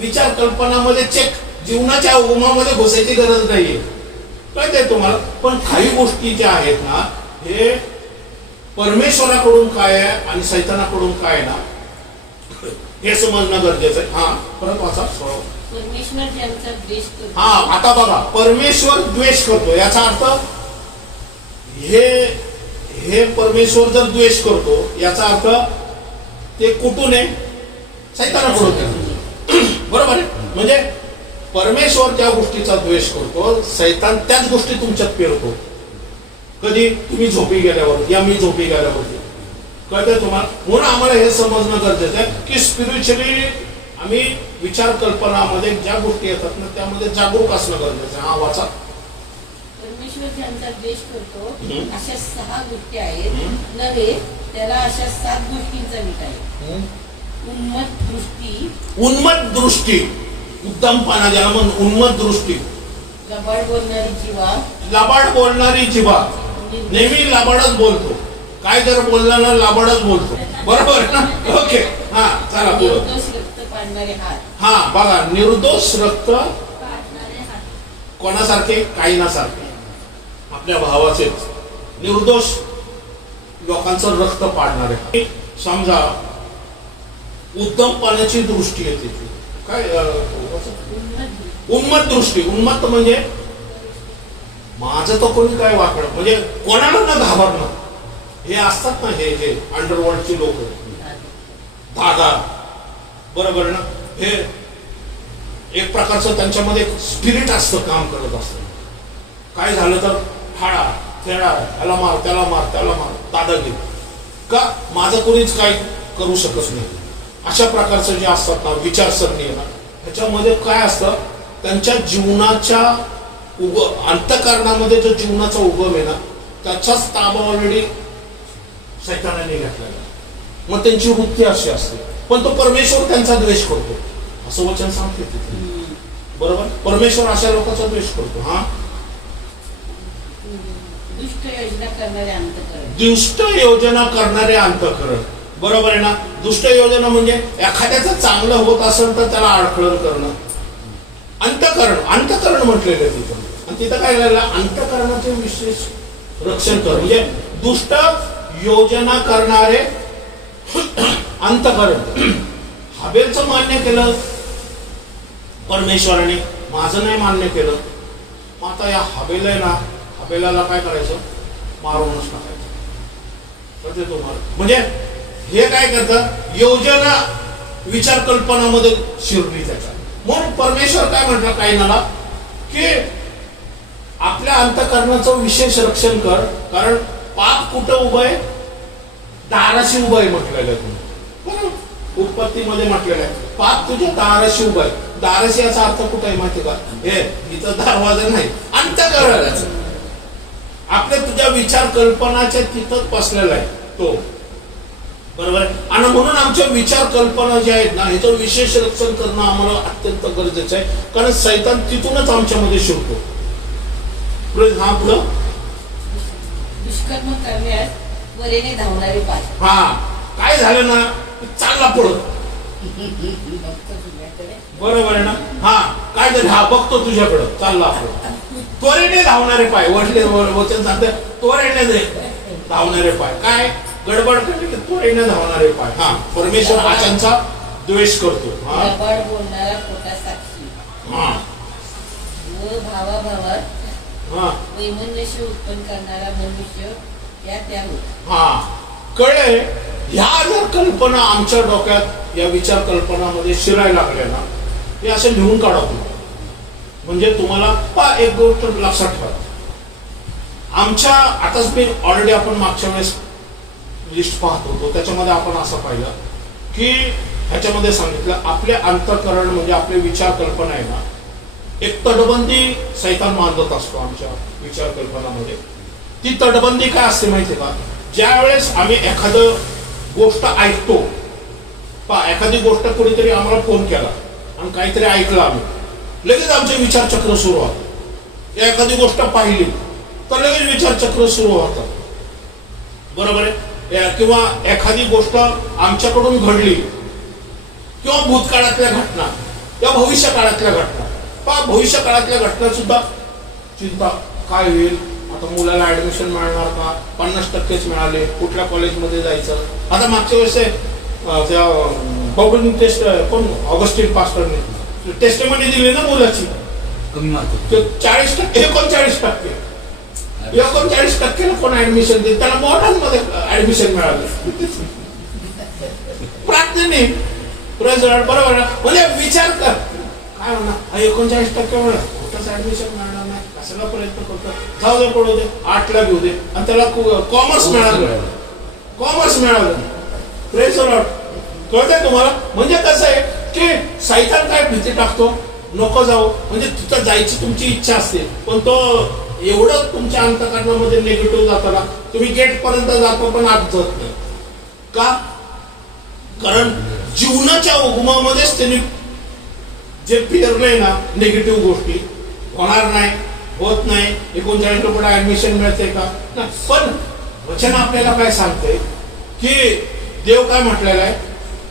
विचार कल्पनामध्ये चेक जीवनाच्या उगमामध्ये घुसायची गरज नाहीये, कळतंय तुम्हाला. पण काही गोष्टी ज्या आहेत ना, हे परमेश्वराकडून काय आहे आणि सैतानाकडून काय आहे ना, हे समजणं गरजेचं आहे. हा परत वाचा. परमेश्वर ज्यांचा द्वेष करतो. हा आता बघा, परमेश्वर द्वेष करतो याचा अर्थ हे परमेश्वर जर द्वेष करतो याचा अर्थ ते कुठून आहे? सैतानाकडून आहे. बरोबर आहे. म्हणजे परमेश्वर ज्या गोष्टीचा द्वेष करतो, सैतान त्याच गोष्टी तुमच्यात पेरतो. कधी? तुम्ही झोपी गेल्यावर या मी झोपी गेल्यावरती. कळतंय तुम्हाला? म्हणून आम्हाला हे समजणं गरजेचं आहे की स्पिरिच्युअली आम्ही विचार कल्पनामध्ये ज्या गोष्टी येतात ना त्यामध्ये जागरूक असणं गरजेचं आहे. हा वाचा. परमेश्वर ज्यांचा द्वेष करतो अशा 6 गोष्टी आहेत नव्हे, त्याला अशा 7 गोष्टींचा विट आहे. उन्मत्त दृष्टी, उत्तमपणा ज्याला म्हणून उन्मत्त दृष्टी. लबाड बोलणारी जिवा. लबाड बोलणारी जिवा नेहमी लबाडच बोलतो. काय जर बोलला ना लबाडच बोलतो. बरोबर ना? ओके. हा चला पुढे. निर्दोष रक्त पाडणारे हात. हा बघा, निर्दोष रक्त कोणासारखे? कायनासारखे, आपल्या भावाचेच निर्दोष लोकांचं रक्त पाडणारे. समजा उत्तम पाण्याची दृष्टी येते. काय? उन्मत्त दृष्टी. उन्मत्त म्हणजे माझं तर कोणी काय वाकडं, म्हणजे कोणाला न घाबरणं. हे असतात ना हे जे अंडरवर्ल्डची लोक, दादा. बरोबर ना? हे एक प्रकारचं त्यांच्यामध्ये स्पिरिट असतं, काम करत असतं. काय झालं तर फाडा खेळा, त्याला मार त्याला मार त्याला मार, दादागिरी. का? माझं कोणीच काय करू शकत नाही. अशा प्रकारचं जे असतात ना विचारसरणी आहे ना, ह्याच्यामध्ये काय असतं? त्यांच्या जीवनाच्या अंतःकरणामध्ये जो जीवनाचा उगम आहे ना त्याचाच ताबा ऑलरेडी सैतानाने घेतलेला. मग त्यांची वृत्ती अशी असते. पण तो परमेश्वर त्यांचा द्वेष करतो असं वचन सांगते तिथे. बरोबर? परमेश्वर अशा लोकांचा द्वेष करतो. हा. दुष्ट योजना करणारे अंतःकरण. दुष्ट योजना करणारे अंतःकरण. बरोबर आहे ना? दुष्ट योजना म्हणजे एखाद्याचं चांगलं होत असेल तर त्याला अडखळण करणं. अंतःकरण, अंतःकरण म्हटलेलं आहे तिथं. आणि तिथं काय झालं? अंतःकरणाचे विशेष रक्षण कर. म्हणजे दुष्ट योजना करणारे अंतःकरण. हाबेलचं मान्य केलं परमेश्वराने, माझं नाही मान्य केलं. मग आता या हाबेल आहे ना, हाबेलाला काय करायचं? मारूनच टाकायचं. कळते तुम्हाला? म्हणजे हे काय करतात? योजना विचार कल्पनामध्ये शिरली त्याच्या. म्हणून परमेश्वर काय म्हटलं कायनाला की आपल्या अंतःकरणाचं विशेष रक्षण कर, कारण पाप कुठं उभं आहे? दाराशी उभं आहे म्हटलेलं आहे तुम्ही. उत्पत्तीमध्ये म्हटलेलं आहे पाप तुझ्या दाराशी उभं आहे. दाराशी याचा अर्थ कुठं आहे माहिती का? हे इथं दरवाजा नाही, अंतःकरण. आपल्या तुझ्या विचार कल्पनाच्या तिथंच बसलेला आहे तो. बरोबर आहे? आणि म्हणून आमच्या विचार कल्पना ज्या आहेत ना ह्याचं विशेष रक्षण करणं आम्हाला अत्यंत गरजेचं आहे. कारण सैतान तिथूनच आमच्यामध्ये शिरतो. हा पुढं. दुष्कर्म करण्यास वरेने धावणारे पाय. हा काय झालं ना, चालला पळत. बरोबर आहे ना? हा काय झालं? हा बघतो तुझ्याकडं, चालला पळत. त्वरेने धावणारे पाय. वडले वचन सांगते त्वरेने धावणारे पाय. काय गडबड करते? त्वरेने धावणारे पाय. हा परमेश्वर आचांचा द्वेष करतो. हा लबाड बोलणारा खोटा साक्षी. हा व भावाभावात हा वैमनस्य उत्पन्न करणारा मनुष्य या त्या होता. हा कळले? ह्या जर कल्पना आमच्या डोक्यात या विचार कल्पनामध्ये शिरायला लागल्या ना, हे असे लिहून काढा तुम्ही. म्हणजे तुम्हाला एक गोष्ट लक्षात ठेवा. आमच्या आताच मी ऑलरेडी आपण मागच्या वेळेस लिस्ट पाहत होतो, त्याच्यामध्ये आपण असं पाहिलं की ह्याच्यामध्ये सांगितलं आपले अंतःकरण म्हणजे आपले विचार कल्पना आहे ना, एक तटबंदी सैतान मानत असतो आमच्या विचार कल्पनामध्ये. ती तटबंदी काय असते माहिती का? ज्या वेळेस आम्ही एखादं गोष्ट ऐकतो, एखादी गोष्ट कोणीतरी आम्हाला फोन केला आणि काहीतरी ऐकलं आम्ही, लगेच आमचे विचारचक्र सुरू होतात. एखादी गोष्ट पाहिली तर लगेच विचारचक्र सुरू होतात. बरोबर आहे? किंवा एखादी गोष्ट आमच्याकडून घडली किंवा भूतकाळातल्या घटना किंवा भविष्य काळातल्या घटना, भविष्य काळातल्या घटना सुद्धा चिंता काय होईल, आता मुलाला ऍडमिशन मिळणार का, 50% मिळाले, कुठल्या कॉलेजमध्ये जायचं. आता मागच्या वेळेस त्या पब्लिक टेस्ट कोण ऑगस्टिन पास्टरने टेस्टमनी दिली ना मुलाची, कमी मार्क 40%, 39%, 39% कोण ऍडमिशन देत, त्याला मोठ्यांमध्ये ऍडमिशन मिळालं प्रार्थनेने. बरोबर ना? म्हणजे विचार कर, काय म्हणा 39% मिळालं, कुठंच ऍडमिशन मिळणार नाही, कशाला प्रयत्न करतो, जाऊ दे पडू दे, 8ला घेऊ दे, आणि त्याला कॉमर्स मिळालं, कॉमर्स मिळालं. Praise the Lord. कळतंय तुम्हाला? म्हणजे कसं आहे की सैतान काय भीती टाकतो, नको जाऊ, म्हणजे तिथं जायची तुमची इच्छा असते, पण तो एवढं तुमच्या अंतःकरणामध्ये निगेटिव्ह जातो ना, तुम्ही गेट पर्यंत जातो पण आत जात नाही. का? कारण जीवनाच्या उगमामध्येच त्यांनी जे पेरलंय ना निगेटिव्ह गोष्टी, होणार नाही, होत नाही, 39 पुढे ऍडमिशन मिळते का? पण वचन आपल्याला काय सांगतंय की देव काय म्हटलेलं आहे,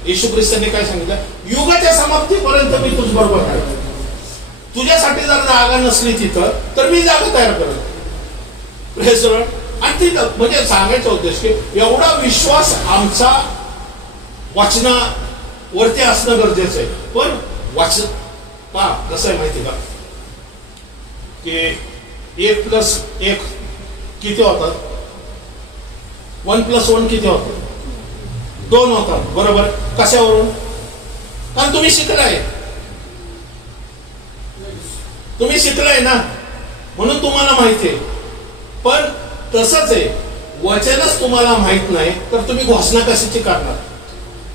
येशू ख्रिस्ताने काय सांगितलं, युगाच्या समाप्तीपर्यंत मी तुझ बरोबर आहे. तुझ्यासाठी जर जागा नसली तिथं तर मी जागा तयार करत. आणि तिथं म्हणजे सांगायचा उद्देश की एवढा विश्वास आमचा वाचनावरती असणं गरजेचं आहे. पण पहा कसं आहे माहिती का, की 1+1 किती होतात, 1+1 किती होतात, 2 होतात. बरोबर? कशावरून? कारण तुम्ही शिकलाय, तुम्ही शिकलाय ना, म्हणून तुम्हाला माहिती आहे. पण तसंच आहे, वचनच तुम्हाला माहित नाही तर तुम्ही घोषणा कशाची करणार?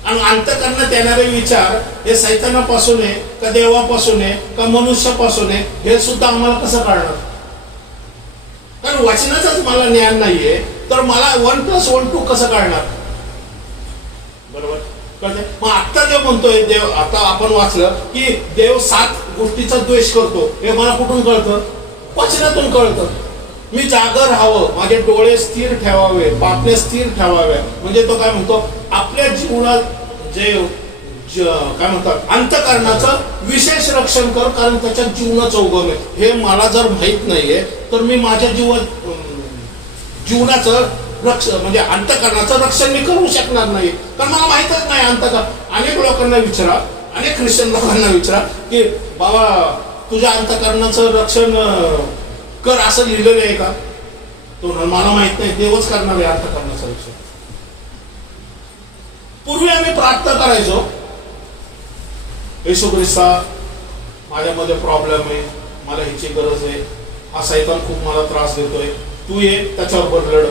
आणि अंतःकरणात येणारे विचार हे सैतानापासून आहे का देवापासून आहे का मनुष्यापासून आहे, हे सुद्धा आम्हाला कसं कळणार? कारण वचनाचंच मला ज्ञान नाहीये तर मला 1+1 कसं कळणार? बरोबर? कळते? मग आता देव म्हणतोय, देव आता आपण वाचलं की देव 7 गोष्टीचा द्वेष करतो, हे मला कुठून कळतं? वचनातून कळतं. मी जागर राहावं, माझे डोळे स्थिर ठेवावे, पापण्या स्थिर ठेवाव्या. म्हणजे तो काय म्हणतो, आपल्या जीवनात जे काय म्हणतात अंतःकरणाचं विशेष रक्षण कर, कारण त्याच्या जीवनाचं उगम आहे. हे मला जर माहित नाहीये तर मी माझ्या जीवनाचं रक्षण म्हणजे अंतःकरणाचं रक्षण मी करू शकणार नाही, कारण मला माहितच नाही अंतःकरण. अनेक लोकांना विचारा, अनेक ख्रिश्चन लोकांना विचारा की बाबा तुझ्या अंतःकरणाचं रक्षण कर असं लिहिलेलं आहे का? तो मला माहित नाही, देवच करणार आहे अंतःकरणाचं रक्षण. पूर्वी आम्ही प्रार्थना करायचो, येशू ख्रिस्ता माझ्यामध्ये प्रॉब्लेम आहे, मला ह्याची गरज आहे, हा सैतान खूप मला त्रास देतोय, तू ये त्याच्यावर लढ.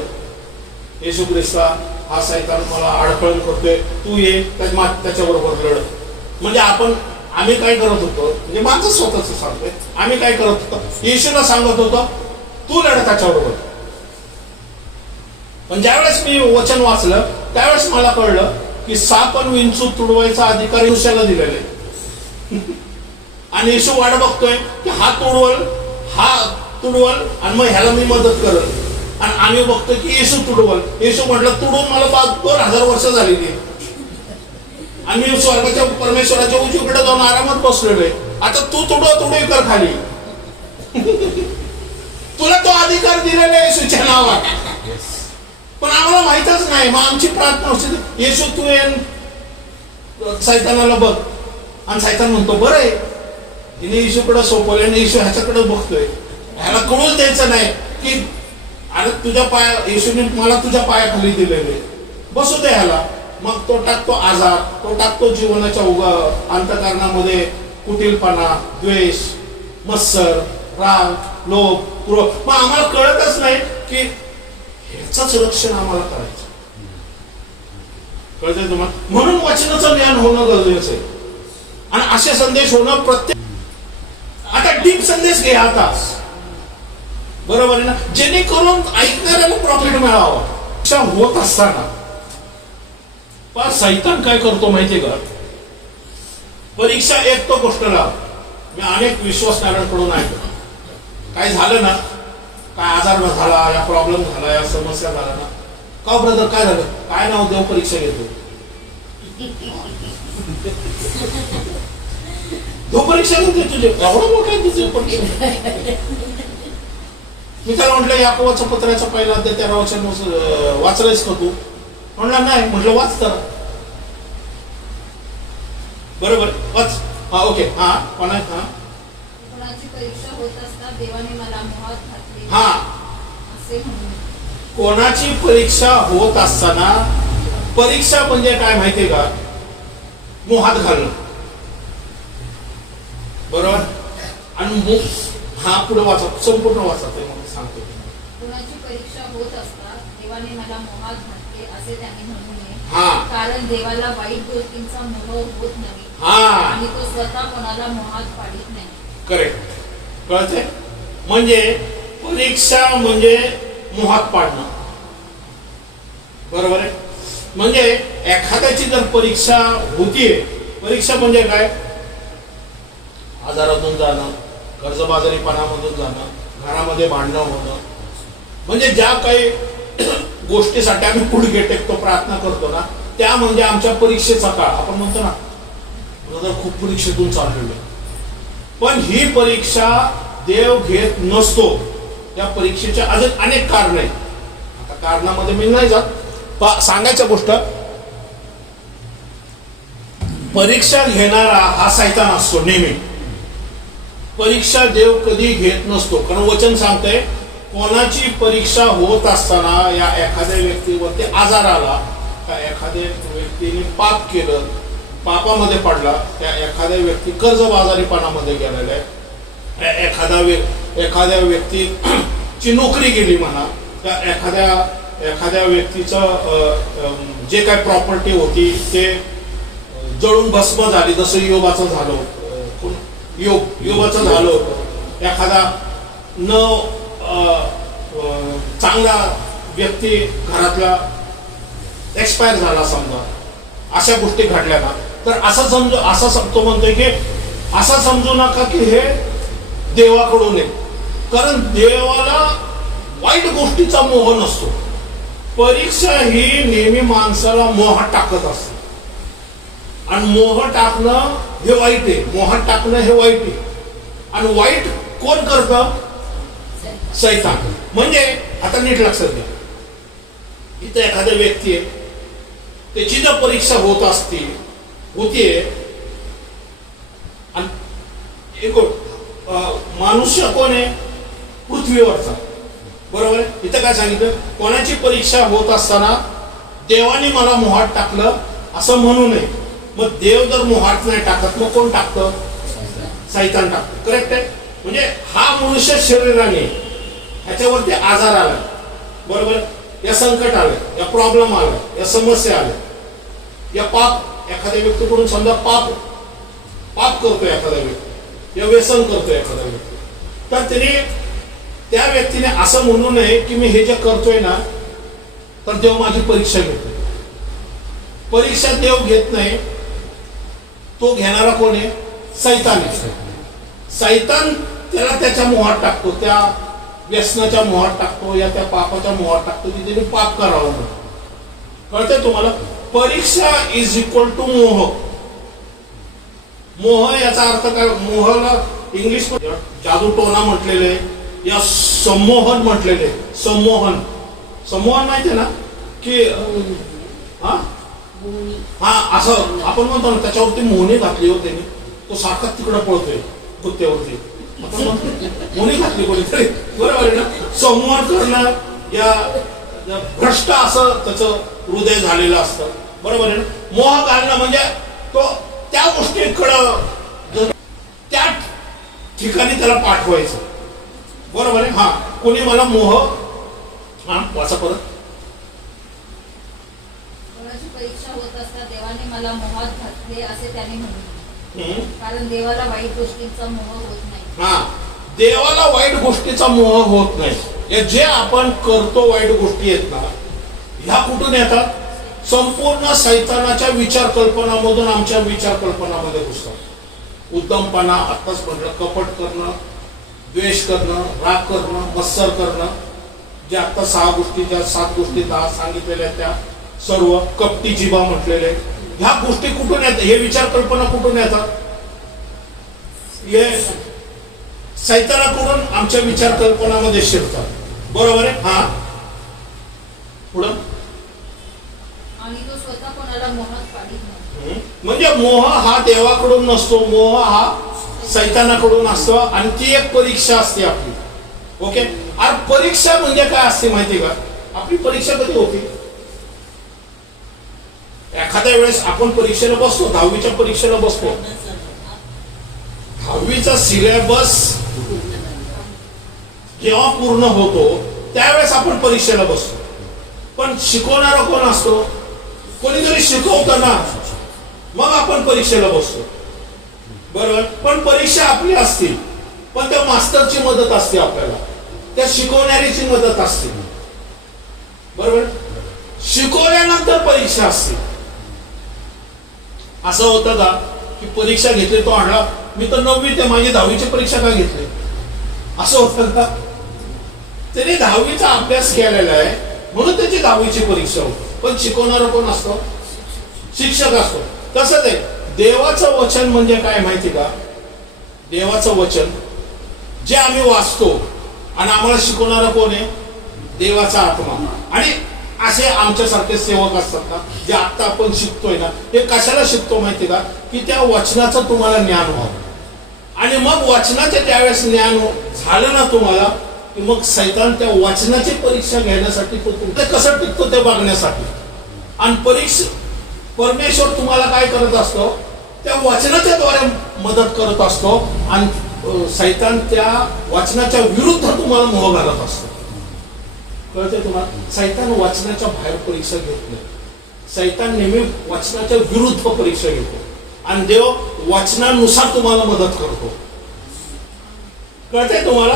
येशू ख्रिस्ता हा सैतान मला अडखळण करतोय, तू ये त्याच्याबरोबर लढ. म्हणजे आम्ही काय करत होतो, म्हणजे माझं स्वतःच सांगतोय, आम्ही काय करत होतो, येशूला सांगत होतो तू लढ त्याच्याबरोबर. पण ज्यावेळेस मी वचन वाचलं त्यावेळेस मला कळलं की साप आणि विंचू तुडवायचा अधिकार येशूला दिलेला आहे. आणि येशू वाट बघतोय की हा तुडवल आणि मग ह्याला मी मदत करत. आणि आम्ही बघतोय की येशू तुडवल. येशू म्हटलं तुडून मला 2000 वर्ष झालेली आहे आणि मी स्वर्गाच्या परमेश्वराच्या उजवीकडे जाऊन आरामात बसलेलो आहे. आता तू तुडव कर खाली. तुला तो अधिकार दिलेला आहे येशूच्या नावात. पण आम्हाला माहितच नाही. मग आमची प्रार्थना असते, येशू तू ये सैतानाला बघ. आणि सैतान म्हणतो बरं आहे, हिने येशूकडे सोपवले आणि येशू ह्याच्याकडे बघतोय. ह्याला कळून द्यायचं नाही की अरे येशूने मला तुझ्या पायाखाली दिलेले, बसू दे ह्याला. मग तो टाकतो आजार, तो टाकतो जीवनाच्या अंतःकरणामध्ये कुटीलपणा, द्वेष, मत्सर, राग, लोभ, क्रोध. मग आम्हाला कळतच नाही की ह्याच रक्षण आम्हाला करायचं. कळतंय तुम्हाला? म्हणून वचनाचं ज्ञान होणं गरजेचं आहे. आणि असे संदेश होणं प्रत्येक, आता डीप संदेश घे आता, बरोबर आहे ना, जेणेकरून ऐकणाऱ्याला प्रॉफिट मिळावा. अशा होत असताना पण सैतान काय करतो माहितीये का, परीक्षा एक तो गोष्ट लाव. मी अनेक विश्वासणाऱ्यांकडून ऐकतो, काय झालं ना, काय आजार झाला, या प्रॉब्लेम झाला, या समस्या झाला ना, का ब्रदर काय झालं, काय नाव देव परीक्षा घेतो. देव परीक्षा घेते तुझे, एवढं मोठं आहे तुझे परीक्षा. मी त्याला म्हटलं याकोबाच्या पत्राच्या पहिला अध्याय 13 वचन वाचलंयस का तू? म्हणला नाही. म्हटलं वाच तर. बरोबर वाच. हा ओके हा कोणा हा कोणाची परीक्षा होत असता देवाने मला मोहात घातले हा असे म्हणून. कोणाची परीक्षा होत असताना, परीक्षा म्हणजे काय माहितीये का, मोहात घालणं, बरोबर. आणि हा पुढे वाचा, संपूर्ण वाचा ते मग सांगतो. कोणाची परीक्षा होत असता देवाने मला मोहात घातले असे त्याने म्हणू नये. हा कारण देवाला वाईट गोष्टींचा मोह होत नाही हा आणि तो स्वतः कोणाला मोहात पाडित नाही. करेक्ट, कळते. म्हणजे परीक्षा म्हणजे मोहात पाडणं, बरोबर आहे. म्हणजे एखाद्याची जर परीक्षा होतीये, परीक्षा म्हणजे काय, आजारातून जाणं, कर्जबाजारीपणामधून जाणं, घरामध्ये भांडणं होणं, म्हणजे ज्या काही गोष्टीसाठी आम्ही पुढे टेकतो, प्रार्थना करतो ना, त्या म्हणजे आमच्या परीक्षेचा काळ. आपण म्हणतो ना, मला तर खूप परीक्षेतून चाललेलो आहे. पण ही परीक्षा देव घेत नसतो. त्या परीक्षेच्या अजून अनेक कारण आहेत. आता कारणामध्ये मी नाही जात. सांगायचं गोष्ट, परीक्षा घेणारा हा सैतान असतो नेहमी. परीक्षा देव कधी घेत नसतो. कारण वचन सांगतंय, कोणाची परीक्षा होत असताना या एखाद्या व्यक्तीवरती आजार आला, त्या एखाद्या व्यक्तीने पाप केलं, पापामध्ये पडला, त्या एखाद्या व्यक्ती कर्जबाजारीपणामध्ये गेलेला आहे, एखाद्या व्यक्तीची नोकरी गेली म्हणा, त्या एखाद्या व्यक्तीचं जे काय प्रॉपर्टी होती ते जळून भस्म झाली, जसं योगाचं झालं होतं, योगाचं झालं होतं. एखादा चांगला व्यक्ती घरातला एक्सपायर झाला समजा, अशा गोष्टी घडल्या ना, तर असं तो म्हणतोय की असं समजू नका की हे देवाकडून आहे. कारण देवाला वाईट गोष्टीचा मोह नसतो. परीक्षा ही नेहमी माणसाला मोहात टाकत असते. आणि मोह टाकणं हे वाईट आहे, मोहात टाकणं हे वाईट आहे. आणि वाईट कोण करतं? सैतान. म्हणजे आता नीट लक्षात घ्या, इथं एखादा व्यक्ती आहे, त्याची जर परीक्षा होत होतीये, आणि एक मनुष्य कोण आहे? पृथ्वीवरचा, बरोबर आहे. इथं काय सांगितलं? कोणाची परीक्षा होत असताना देवाने मला मोहात टाकलं असं म्हणू नये. मग देव जर मोहात नाही टाकत, मग कोण टाकतं? सैतान टाकतं. करेक्ट आहे. म्हणजे हा मनुष्य शरीराने ह्याच्यावरती आजार आला, बरोबर, या संकट आलं, या प्रॉब्लेम आलं, या समस्या आल्या, या पाप, एखाद्या व्यक्तीकडून समजा पाप करतोय एखादा व्यक्ती, या व्यसन करतोय एखादा व्यक्ती, तर त्या व्यक्तीने असं म्हणू नये की मी हे जे करतोय ना, तर देव माझी परीक्षा घेतोय. परीक्षा देव घेत नाही. तो घेणारा कोण आहे? सैतान आहे. सैतान त्याला त्याच्या मोहात टाकतो, त्या व्यसनाच्या मोहात टाकतो, या त्या पापाच्या मोहात टाकतो की त्याने पाप करावं म्हणून. कळतंय तुम्हाला? परीक्षा इज इक्वल टू मोह. मोह याचा अर्थ काय? मोहला इंग्लिश जादू टोना म्हटलेले, या संमोहन म्हटलेले. संमोहन माहितीये ना, की हा असं आपण म्हणतो ना, त्याच्यावरती मोहनी घातली हो त्याने, तो सारखा तिकडं पळतोय कुत्त्यावरती, आपण म्हणतो मोहनी घातली कोणीतरी, बरोबर आहे ना. संमोहन करणं, या भ्रष्ट असं त्याचं हृदय झालेलं असतं, बरोबर आहे ना. मोह घालणं म्हणजे तो त्या गोष्टीकडं त्या ठिकाणी त्याला पाठवायचं, बरोबर आहे. हा, कोणी मला मोह, हा वाचा परत. कोणाची परीक्षा होत असता देवाने मला मोहात घातले असे त्याने म्हणले. कारण देवाला वाईट गोष्टींचा मोह होत नाही. हा, देवाला वाईट गोष्टीचा मोह होत नाही. हे जे आपण करतो वाईट गोष्टी आहेत ना, ह्या कुठून येतात? संपूर्ण सैतानाच्या विचार कल्पनामधून आमच्या विचार कल्पनामध्ये घुसतात. उद्धमपणा, आत्ताच म्हटलं, कपट करणं, द्वेष करणं, राग करणं, मत्सर करणं, जे आता 6 गोष्टी, ज्या 7 गोष्टी 10 सांगितलेल्या त्या सर्व, कपटी जिभा म्हटलेले, ह्या गोष्टी कुठून येतात? हे विचार कल्पना कुठून येतात? हे सैतानाकडून आमच्या विचार कल्पनामध्ये शिरतात, बरोबर आहे. हा, पुढं. आणि तो स्वतः कोणाला मोहात पाडित नाही. म्हणजे मोह हा देवाकडून नसतो, मोह हा सैतानाकडून असतो, आणि ती एक परीक्षा असते आपली. ओके. आणि परीक्षा म्हणजे काय असते माहिती का? आपली परीक्षा कधी होती? एखाद्या वेळेस आपण परीक्षेला बसतो, 10वीच्या परीक्षेला बसतो, 10वीचा सिलेबस जेव्हा पूर्ण होतो त्यावेळेस आपण परीक्षेला बसतो. पण शिकवणारा कोण असतो? कोणीतरी शिकवतं ना, मग आपण परीक्षेला बसतो. बरोबर. पण परीक्षा आपली असते, पण त्या मास्टरची मदत असते आपल्याला, त्या शिकवणाऱ्याची मदत असते. बरोबर. शिकवल्यानंतर परीक्षा असते. असं होतं का की परीक्षा घेतली तो आणला, मी तर 9वी ते माझी 10वीची परीक्षा का घेतली, असं होतं का? त्याने 10वीचा अभ्यास केलेला आहे म्हणून त्याची 10वीची परीक्षा होती. पण शिकवणारा कोण असतो? शिक्षक असतो. तसंच आहे देवाचं वचन म्हणजे काय माहिती का? देवाचं वचन जे आम्ही वाचतो आणि आम्हाला शिकवणारा कोण आहे? देवाचा आत्मा. आणि असे आमच्यासारखे सेवक असतात ना, जे आता आपण शिकतोय ना, हे कशाला शिकतो माहिती का? की त्या वचनाचं तुम्हाला ज्ञान व्हावं. आणि मग वचनाचे ज्यावेळेस ज्ञान झालं ना तुम्हाला, की मग सैतान त्या वचनाची परीक्षा घेण्यासाठी तो तुमचं कसं टिकतो ते बघण्यासाठी. आणि परमेश्वर तुम्हाला काय करत असतो? त्या वचनाच्या द्वारे मदत करत असतो, आणि सैतान त्या वचनाच्या विरुद्ध तुम्हाला मोह घालत असतो. कळते तुम्हाला? सैतान वचनाच्या बाहेर परीक्षा घेत नाही. सैतान नेहमी वचनाच्या विरुद्ध परीक्षा घेतो, आणि देव वचनानुसार तुम्हाला मदत करतो. कळते तुम्हाला?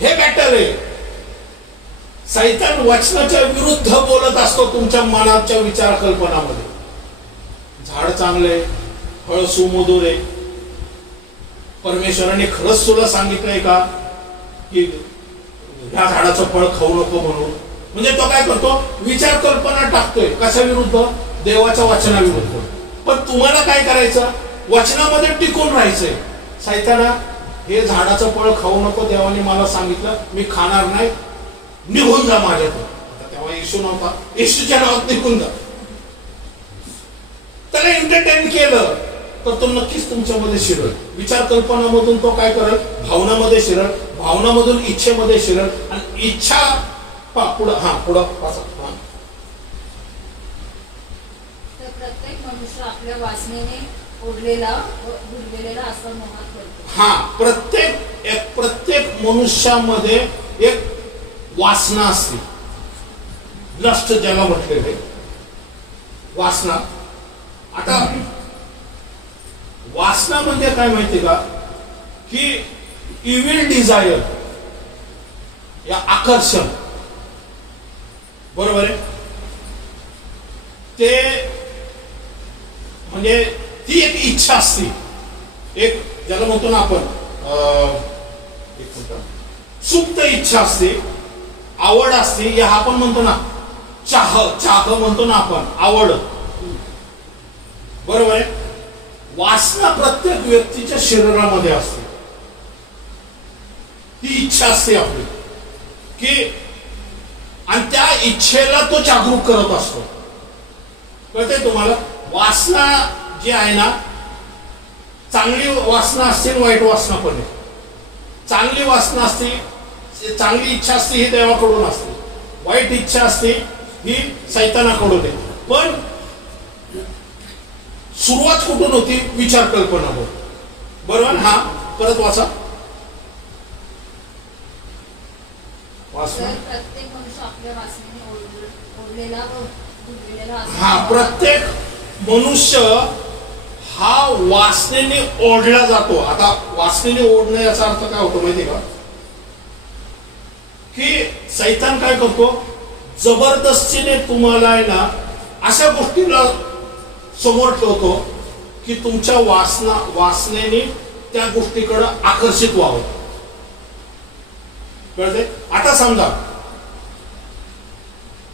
हे बॅटर आहे. सैतान वचनाच्या विरुद्ध बोलत असतो तुमच्या मनाच्या विचार कल्पनामध्ये. झाड चांगले, फळ सुमधुर आहे. परमेश्वराने खरंच तुला सांगितलंय का की ह्या झाडाचं फळ खाऊ नको म्हणून? म्हणजे तो काय करतो? विचार कल्पना टाकतोय. कशा विरुद्ध? देवाच्या वचनाविरुद्ध. पण तुम्हाला काय करायचं? वचनामध्ये टिकून राहायचंय. सैताना हे झाडाचं फळ खाऊ नको, देवाने मला सांगितलं, मी खाणार नाही, निघून जा माझ्यातून. तेव्हा येशू नव्हता, येशूच्या नावात निघून जा. त्याला एंटरटेन केलं तर तो नक्कीच तुमच्यामध्ये शिरल. विचार कल्पनामधून तो काय करेल? भावनामध्ये शिरल, भावनामधून इच्छेमध्ये शिरल, आणि इच्छा पुढं तर प्रत्येक मनुष्य आपल्या वासनेने ओढलेला व भुललेला असा मोहात पडतो. प्रत्येक मनुष्यामध्ये एक वासना असते. लस्ट ज्याला म्हटलेले वासना. आता वासना म्हणजे काय माहिती का? की इव्हिल डिझायर, या आकर्षण. बरोबर आहे. ते म्हणजे ती एक इच्छा असते, एक ज्याला म्हणतो ना आपण सुप्त इच्छा असते, आवड असते, या आपण म्हणतो ना चाह म्हणतो ना आपण, आवड. बरोबर आहे. वासना प्रत्येक व्यक्तीच्या शरीरामध्ये असते. ती इच्छा असते आपली की, आणि त्या इच्छेला तो जागरूक करत असतो. कळते तुम्हाला? वासना जी आहे ना, चांगली वासना असते, वाईट वासना पण आहे. चांगली वासना असते, चांगली इच्छा असते, ही देवाकडून असते. वाईट इच्छा असते, ही सैतानाकडून आहे. पण सुरुवात कुठून होती? विचार कल्पना होती. बरोबर. हा परत वाचा. प्रत्येक मनुष्य आपल्या वासनेने ओढलेला व भुललेला असा. हा, प्रत्येक मनुष्य हा वासनेने ओढला जातो. आता वासनेने ओढणं याचा अर्थ काय होतो माहिती का? की सैतान काय करतो? जबरदस्तीने तुम्हाला आहे ना अशा गोष्टीला समोर ठेवतो की तुमच्या वासनेने त्या गोष्टीकडे आकर्षित व्हावं. कळते? आता समजा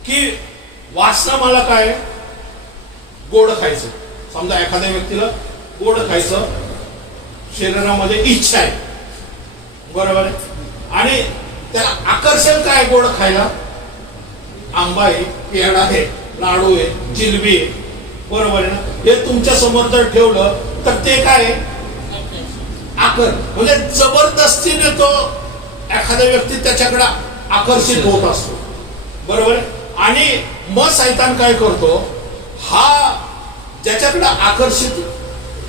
की वासना मला काय? गोड खायचं. समजा एखाद्या व्यक्तीला गोड खायचं शरीरामध्ये इच्छा आहे. बरोबर आहे. आणि त्याला आकर्षण काय गोड खायला? आंबा आहे, पेढा आहे, लाडू आहे, जिलबी आहे. बरोबर आहे ना? हे तुमच्या समोर जर ठेवलं तर ते काय आहे? म्हणजे जबरदस्तीने तो एखादा व्यक्ती त्याच्याकडे आकर्षित होत असतो, बरोबर आहे? आणि मग शैतान काय करतो, हा ज्याच्याकडे आकर्षित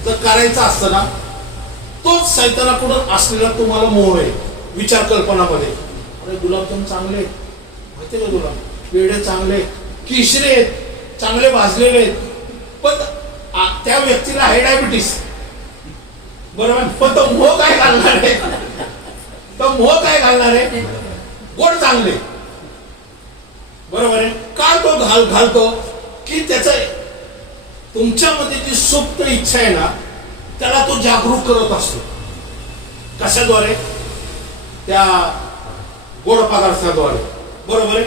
जर करायचं असतं ना, तोच शैतानाकडून असलेला तुम्हाला मोह आहे विचार कल्पनामध्ये. अरे गुलाबजाम चांगले माहितीये का तुला, पेढे चांगले, किशरे आहेत चांगले भाजलेले आहेत, पण त्या व्यक्तीला आहे डायबिटीस, बरोबर? पण तो मोह काय घालणार आहे? तो मोह काय घालणार आहे? गोड चांगले, बरोबर आहे? का तो घालतो की त्याचा तुमच्यामध्ये जी सुप्त इच्छा आहे ना, त्याला तो जागरूक करत असतो. कशाद्वारे? त्या गोड पदार्थाद्वारे, बरोबर आहे?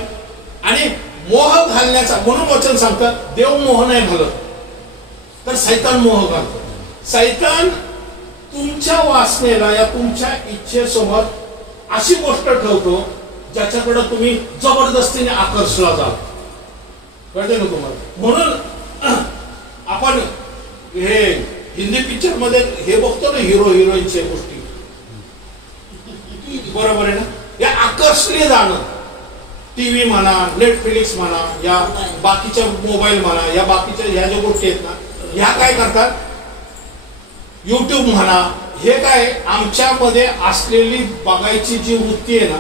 आणि मोह घालण्याचा, म्हणून वचन सांगतात देव मोह नाही घालत, तर शैतान मोह घालतो. शैतान तुमच्या वासनेला या तुमच्या इच्छेसोबत अशी गोष्ट ठेवतो ज्याच्याकडे तुम्ही जबरदस्तीने आकर्षला जाल. कळते ना तुम्हाला? म्हणून आपण हे हिंदी पिक्चर मध्ये हे बघतो ना, हिरो हिरोईनच्या गोष्टी, बरोबर आहे ना? या आकर्षले जाणं, टीव्ही म्हणा, नेटफ्लिक्स म्हणा, या बाकीच्या मोबाईल म्हणा, या बाकीच्या ह्या ज्या गोष्टी आहेत ना, ह्या काय करतात, युट्यूब म्हणा, हे काय आमच्यामध्ये असलेली बघायची जी वृत्ती आहे ना,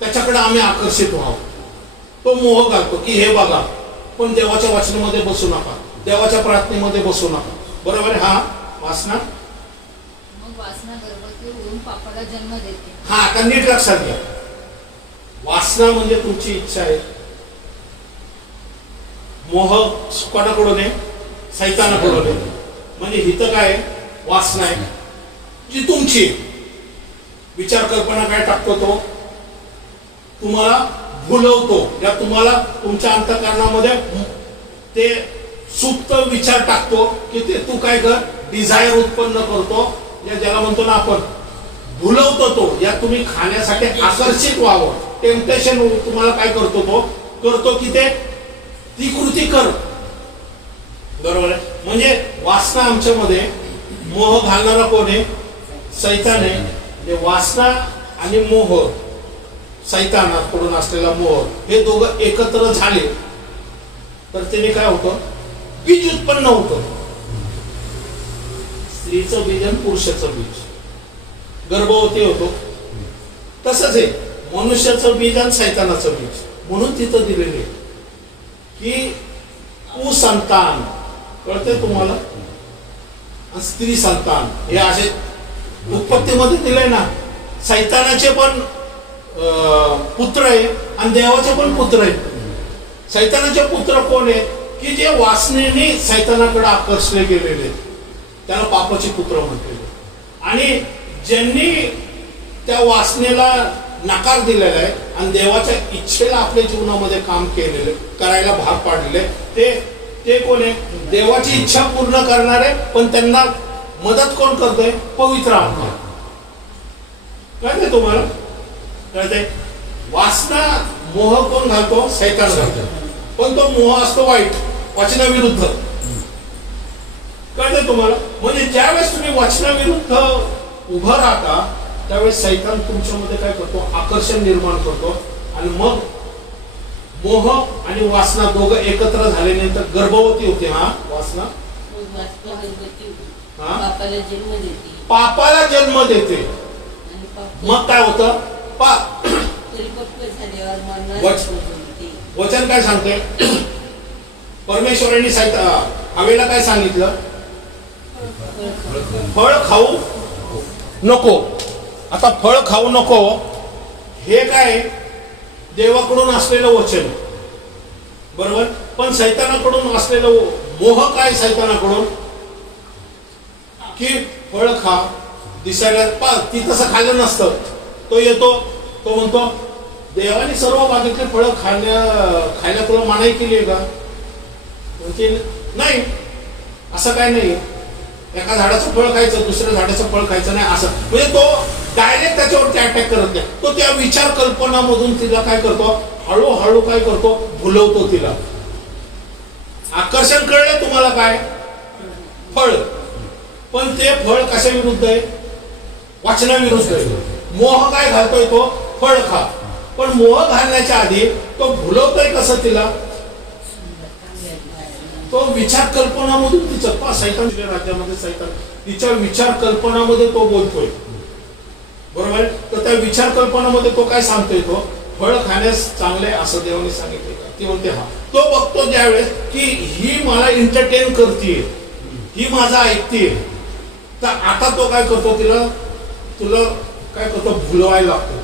त्याच्याकडे आम्ही आकर्षित व्हावं. तो मोह घालतो की हे बघा, पण देवाच्या वचनामध्ये बसू नका, देवाच्या प्रार्थनेमध्ये बसू नका, बरोबर आहे? हा वासना, मग वासना गर्भवती होऊन पापाला जन्म देते. हा आता नीट लक्षात घ्या. वासना म्हणजे तुमची इच्छा आहे, मोह कोणाकडून आहे? शैतानाकडून आहे. म्हणजे हिथं काय आहे? वासना आहे जी तुमची विचार कल्पना काय टाकतो, तो तुम्हाला भुलवतो, या तुम्हाला तुमच्या अंतःकरणामध्ये ते सुप्त विचार टाकतो की ते तू काय कर, डिझायर उत्पन्न करतो, या ज्याला म्हणतो ना आपण भुलवतो तो, या तुम्ही खाण्यासाठी आकर्षित व्हावं, टेम्पटेशन तुम्हाला काय करतो, तो करतो की ते ती कृती कर, बरोबर आहे? म्हणजे वासना आमच्यामध्ये मोह घालणारा कोण आहे? शैतान आहे. म्हणजे वासना आणि मोह, शैतानाकडून असलेला मोह, हे दोघं एकत्र झाले तर त्याने काय होतं? बीज उत्पन्न होतं. स्त्रीचं बीज आणि पुरुषाचं बीज, गर्भवती होतो. तसंच आहे मनुष्याचं बीज आणि शैतानाचं बीज. म्हणून तिथं दिलेले की कुसंतान, कळते तुम्हाला? स्त्री संतान, हे असे उत्पत्तीमध्ये दिलंय ना. शैतानाचे पण पुत्र आहे आणि देवाचे पण पुत्र आहेत. शैतानाचे पुत्र कोण आहे? की जे वासनेने शैतानाकडे आकर्षले गेलेले, त्याला पापाचे पुत्र म्हटलेले. आणि ज्यांनी त्या वासनेला नकार दिलेला आहे आणि देवाच्या इच्छेला आपल्या जीवनामध्ये काम केलेले, करायला भाग पाडलेले, ते कोण आहे? देवाची इच्छा पूर्ण करणारे, पण त्यांना मदत कोण करतोय? पवित्र आत्मा. कळते तुम्हाला? कळते? वासना मोह कोण घालतो? शैतान घालतो. पण तो मोह असतो वाईट, वचनाविरुद्ध. कळते तुम्हाला? म्हणजे ज्यावेळेस तुम्ही वचनाविरुद्ध उभं राहता त्यावेळेस शैतान तुमच्यामध्ये काय करतो? आकर्षण निर्माण करतो. आणि मग मोह आणि वासना दोघं एकत्र झाल्यानंतर गर्भवती होते. हा वासना पापाला जन्म देते. मग काय होतं? वचन काय सांगते? परमेश्वरांनी हवेला काय सांगितलं? फळ खाऊ नको. आता फळ खाऊ नको हे काय? देवाकडून असलेलं वचन, बरोबर? पण शैतानाकडून असलेलं मोह काय? शैतानाकडून की फळ खा, दिसायला ती तसं खाल्लं नसतं. तो येतो, तो म्हणतो देवाने सर्व बागेतले फळं खायला तुला मनाई केली आहे का? म्हणजे नाही, असं काय नाही. एका झाडाचं फळ खायचं, दुसऱ्या झाडाचं फळ खायचं नाही, असं. म्हणजे तो डायरेक्ट त्याच्यावरती अटॅक करत नाही. तो त्या विचार कल्पनामधून तिला काय करतो? हळूहळू काय करतो? भुलवतो तिला. आकर्षण कळले तुम्हाला काय? फळ. पण ते फळ कशा विरुद्ध आहे? वाचनाविरुद्ध आहे. मोह काय घालतोय तो? फळ खा. पण मोह घालण्याच्या आधी तो भुलवतोय कसं तिला? तो विचार कल्पनामधून तिचं सैतान राज्यामध्ये सैतान तिच्या विचार कल्पनामध्ये तो बोलतोय, बरोबर. तर त्या विचार कल्पनामध्ये तो काय सांगतोय? तो फळ खाण्यास चांगले असं देवाने सांगितले का? ती म्हणते हा. तो बघतो ज्यावेळेस की ही मला एंटरटेन करते, ही माझा ऐकते, तर आता तो काय करतो? तुला काय करतो? भुलवायला लागतो,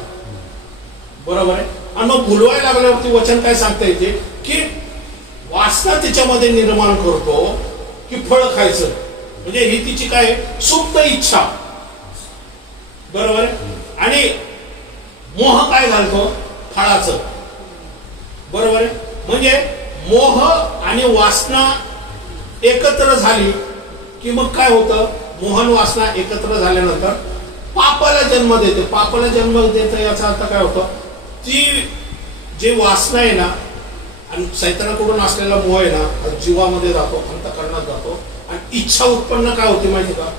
बरोबर आहे. आणि मग भुलवायला लागल्यावरती वचन काय सांगता येते की वासना तिच्यामध्ये निर्माण करतो की फळ खायचं, म्हणजे ही तिची काय? सुप्त इच्छा, बरोबर आहे. आणि मोह काय घालतो? फळाचं, बरोबर आहे. म्हणजे मोह आणि वासना एकत्र झाली की मग काय होतं? मोहन वासना एकत्र झाल्यानंतर पापाला जन्म देते. पापाला जन्म देते याचा अर्थ काय होतं? ती जी वासना आहे ना, आणि सैतानाकडून असलेला मोह आहे ना, जीवामध्ये जातो, अंतःकरणात जातो, आणि इच्छा उत्पन्न काय होते माहिती का?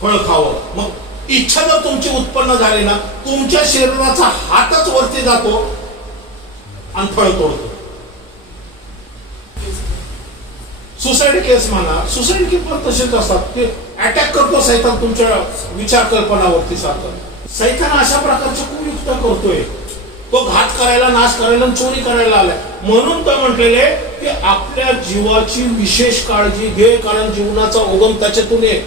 फळ खावं. मग इच्छा जर तुमची उत्पन्न झाली ना, तुमच्या शरीराचा हातच वरती जातो आणि फळ तोडतो. सुसाईड केस म्हणा, सुसाईड केस पण तसेच असतात, ते अटॅक करतो सैतान तुमच्या विचार कल्पनावरती सारखं. सैतान अशा प्रकारचे कुयुक्त करतोय, तो घात करायला, नाश करायला, चोरी करायला आलाय. म्हणून तर म्हटलेले की आपल्या जीवाची विशेष काळजी घे, कारण जीवनाचा उगम त्याच्यातून आहे.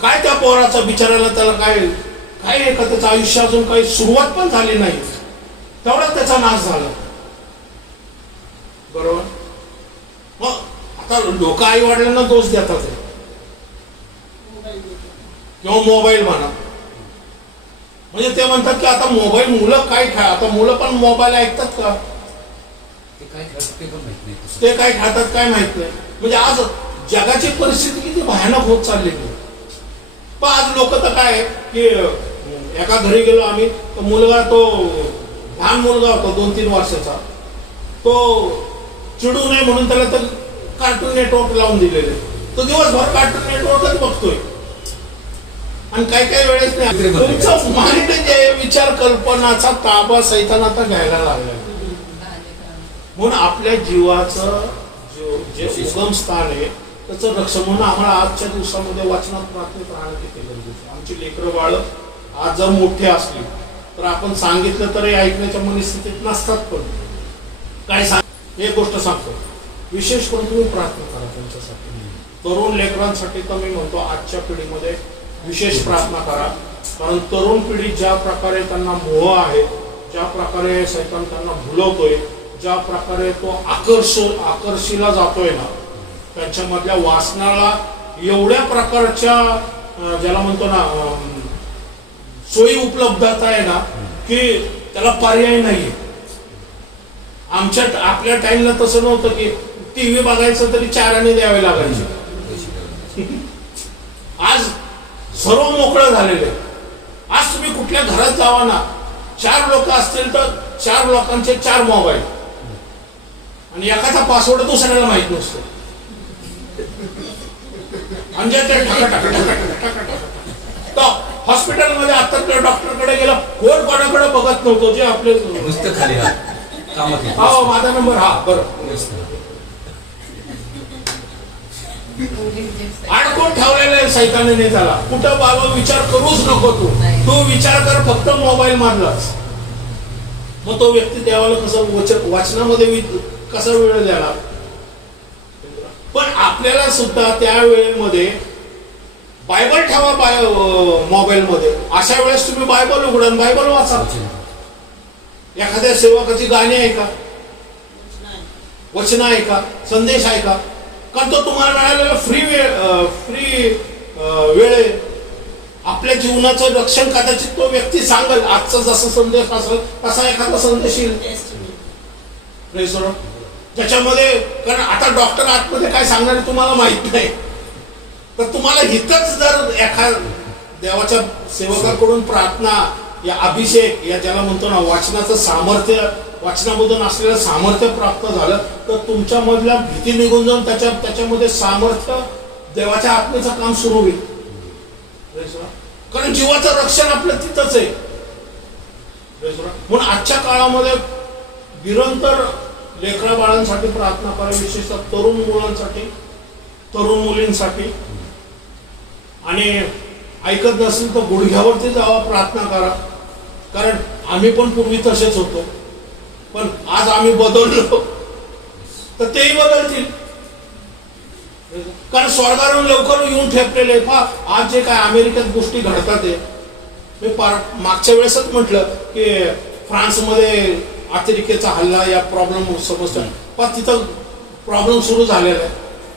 काय त्या पोराचा बिचारायला, त्याला काय काय आहे का? त्याचं आयुष्य अजून काही सुरुवात पण झाली नाही, तेवढाच त्याचा नाश झाला, बरोबर. मग आता लोक आई वडिलांना दोष देतात किंवा मोबाईल म्हणा, म्हणजे ते म्हणतात की आता मोबाईल मुलं काय खा, आता मुलं पण मोबाईल ऐकतात का? ते काय खातात ते पण माहित नाही. ते काय खातात काय माहित नाही. म्हणजे आज जगाची परिस्थिती किती भयानक होत चाललेली. पण आज लोक तर काय की एका घरी गेलो आम्ही, तो मुलगा, तो लहान मुलगा होता 2-3 वर्षाचा, तो चिडू नये म्हणून त्याला तर कार्टून नेटवर्क लावून दिलेले, तो दिवसभर कार्टून नेटवर्कच बघतोय. आणि काही काही वेळेस नाही, तुमचं माइंड जे विचार कल्पनाचा ताबा सैतान आता घ्यायला लागला. म्हणून आपल्या जीवाचं जे उगम स्थान आहे त्याचं रक्षण म्हणून आम्हाला आजच्या दिवसामध्ये वाचनात प्रार्थनेत राहणं किती गरजेचं. आमची लेकरं बाळ आज जर मोठे असली तर आपण सांगितलं तरी ऐकण्याच्या मनस्थितीत नसतात. पण काय सांग, एक गोष्ट सांगतो, विशेष करून तुम्ही प्रार्थना करा त्यांच्यासाठी. तरुण लेकरांसाठी तर मी म्हणतो आजच्या पिढीमध्ये विशेष प्रार्थना करा. कारण तरुण पिढी ज्या प्रकारे त्यांना मोह आहे, ज्या प्रकारे सैतान त्यांना भुलवतोय, ज्या प्रकारे तो आकर्षीला जातोय ना, त्यांच्यामधल्या वासनाला एवढ्या प्रकारच्या ज्याला म्हणतो ना सोयी उपलब्धता आहे ना की त्याला पर्याय नाहीये. आपल्या टाइमला तसं नव्हतं की टीव्ही बघायचं तरी 4 आणे द्यावे लागायचे. आज सर्व मोकळं झालेलं आहे. आज तुम्ही कुठल्या घरात जावा ना, 4 लोक असतील तर 4 लोकांचे 4 मोबाईल, आणि एकाचा पासवर्ड दुसऱ्याला माहित नसतो. म्हणजे ते हॉस्पिटलमध्ये आता डॉक्टरकडे गेला, कोण कोणाकडे बघत नव्हतो, जे आपले खाली हा माझा नंबर, हा बरं अडकून ठेवलेला आहे सैतानाने त्याला. कुठं बाबा विचार करूच नको, तू विचार कर फक्त मोबाईल मधलाच. मग तो व्यक्ती देवाला कसं वाचनामध्ये कसा वेळ द्याला. पण आपल्याला सुद्धा त्या वेळेमध्ये बायबल ठेवा मोबाईल मध्ये. अशा वेळेस तुम्ही बायबल उघडा, बायबल वाचा. एखाद्या सेवकाची गाणी ऐका, वचन ऐका, संदेश ऐका, कारण तो तुम्हाला मिळालेला फ्री वेळ आपल्या जीवनाचं रक्षण कदाचित तो व्यक्ती सांगेल. आजचा जसा संदेश असेल तसा एखादा संदेश येईल ज्याच्यामध्ये, कारण आता डॉक्टर आतमध्ये काय सांगणार तुम्हाला माहित नाही. तर तुम्हाला हितच जर एखाद देवाच्या सेवकाकडून प्रार्थना या अभिषेक या ज्याला म्हणतो ना वाचनाचं सामर्थ्य वाचनामधून असलेलं सामर्थ्य प्राप्त झालं तर तुमच्यामधल्या भीती निघून जाऊन त्याच्यामध्ये सामर्थ्य देवाच्या आत्मेचं काम सुरू होईल. कारण जीवाचं रक्षण आपलं तिथंच आहे. म्हणून आजच्या काळामध्ये निरंतर लेकरा बाळांसाठी प्रार्थना करा, विशेषतः तरुण मुलांसाठी, तरुण मुलींसाठी. आणि ऐकत नसेल तर गुडघ्यावरती जावा, प्रार्थना करा. कारण आम्ही पण पूर्वी तसेच होतो, पण आज आम्ही बदललो तर तेही बदलतील. कारण स्वर्गावरून लवकर येऊन ठेपलेले. पहा आज जे काय अमेरिकेत गोष्टी घडतात आहे, मी मागच्या वेळेसच म्हटलं की फ्रान्समध्ये अतिरेक्याचा हल्ला या प्रॉब्लेम समजतात. पण तिथं प्रॉब्लेम सुरू झालेला आहे.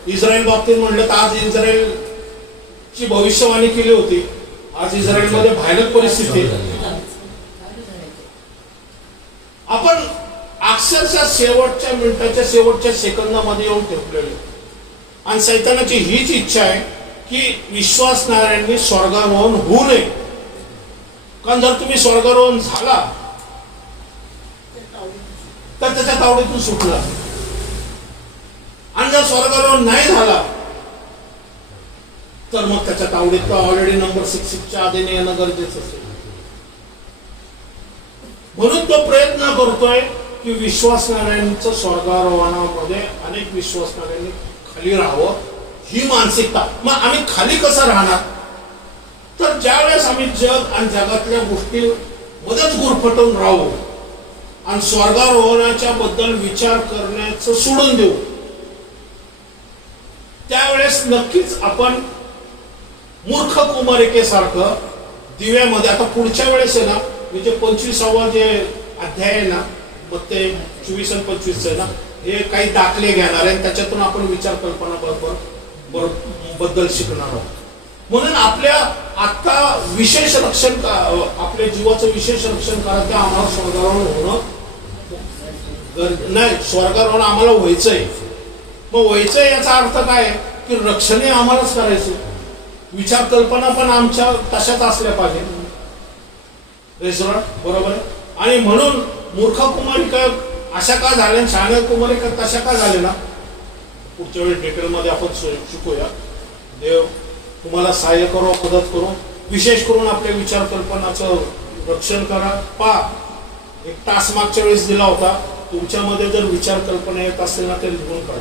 इस्रायल बाबतीत म्हटलं तर आज इस्रायलची भविष्यवाणी केली होती. आज इस्रायलमध्ये भयानक परिस्थिती आहे. आपण अक्षरशः शेवटच्या मिनिटाच्या शेवटच्या सेकंदामध्ये येऊन ठेवलेले. आणि सैतानाची हीच इच्छा आहे की विश्वासणाऱ्यांनी स्वर्गारोहण होऊ नये. कारण जर तुम्ही स्वर्गारोहण झाला तर त्याच्या तावडीतून सुटला, आणि जर स्वर्गारोहण नाही झाला तर मग त्याच्या तावडीत ऑलरेडी नंबर 66च्या आधीने येणं गरजेचं असेल. म्हणून तो प्रयत्न करतोय की विश्वासणाऱ्यांचं स्वर्गारोहणामध्ये अनेक विश्वासणाऱ्यांनी खाली राहावं, ही मानसिकता. मग आम्ही खाली कसं राहणार? तर ज्यावेळेस आम्ही जग आणि जगातल्या गोष्टी मध्येच गुरफटून राहू आणि स्वर्गारोहणाच्या बद्दल विचार करण्याचं सोडून देऊ, त्यावेळेस नक्कीच आपण मूर्ख कुमारिकेसारखं दिव्यामध्ये. आता पुढच्या वेळेस आहे ना, म्हणजे 25वा जे अध्याय आहे ना, मग ते 24 आणि 25 आहे ना, हे काही दाखले घेणार आहे, त्याच्यातून आपण विचार कल्पना बद्दल शिकणार आहोत. म्हणून आपल्या आता विशेष रक्षण, आपल्या जीवाचं विशेष रक्षण करायचं आम्हाला स्वर्गारोहण होणं नाही. स्वर्गारोहण आम्हाला व्हायचंय. मग व्हायचंय याचा अर्थ काय की रक्षण हे आम्हालाच करायचं. विचार कल्पना पण आमच्या तशाच असल्या पाहिजे. बरोबर आहे. आणि म्हणून मूर्ख कुमारिका अशा का झाल्या, शहाण्या कुमारिका तशा का झाल्या ना, पुढच्या वेळी डिटेलमध्ये आपण शिकूया. देव तुम्हाला सहाय्य करो, मदत करो. विशेष करून आपल्या विचार कल्पनाचं रक्षण करा. एक तास मागच्या वेळेस दिला होता. तुमच्यामध्ये जर विचार कल्पना येत असेल ना, ते लिहून काढा.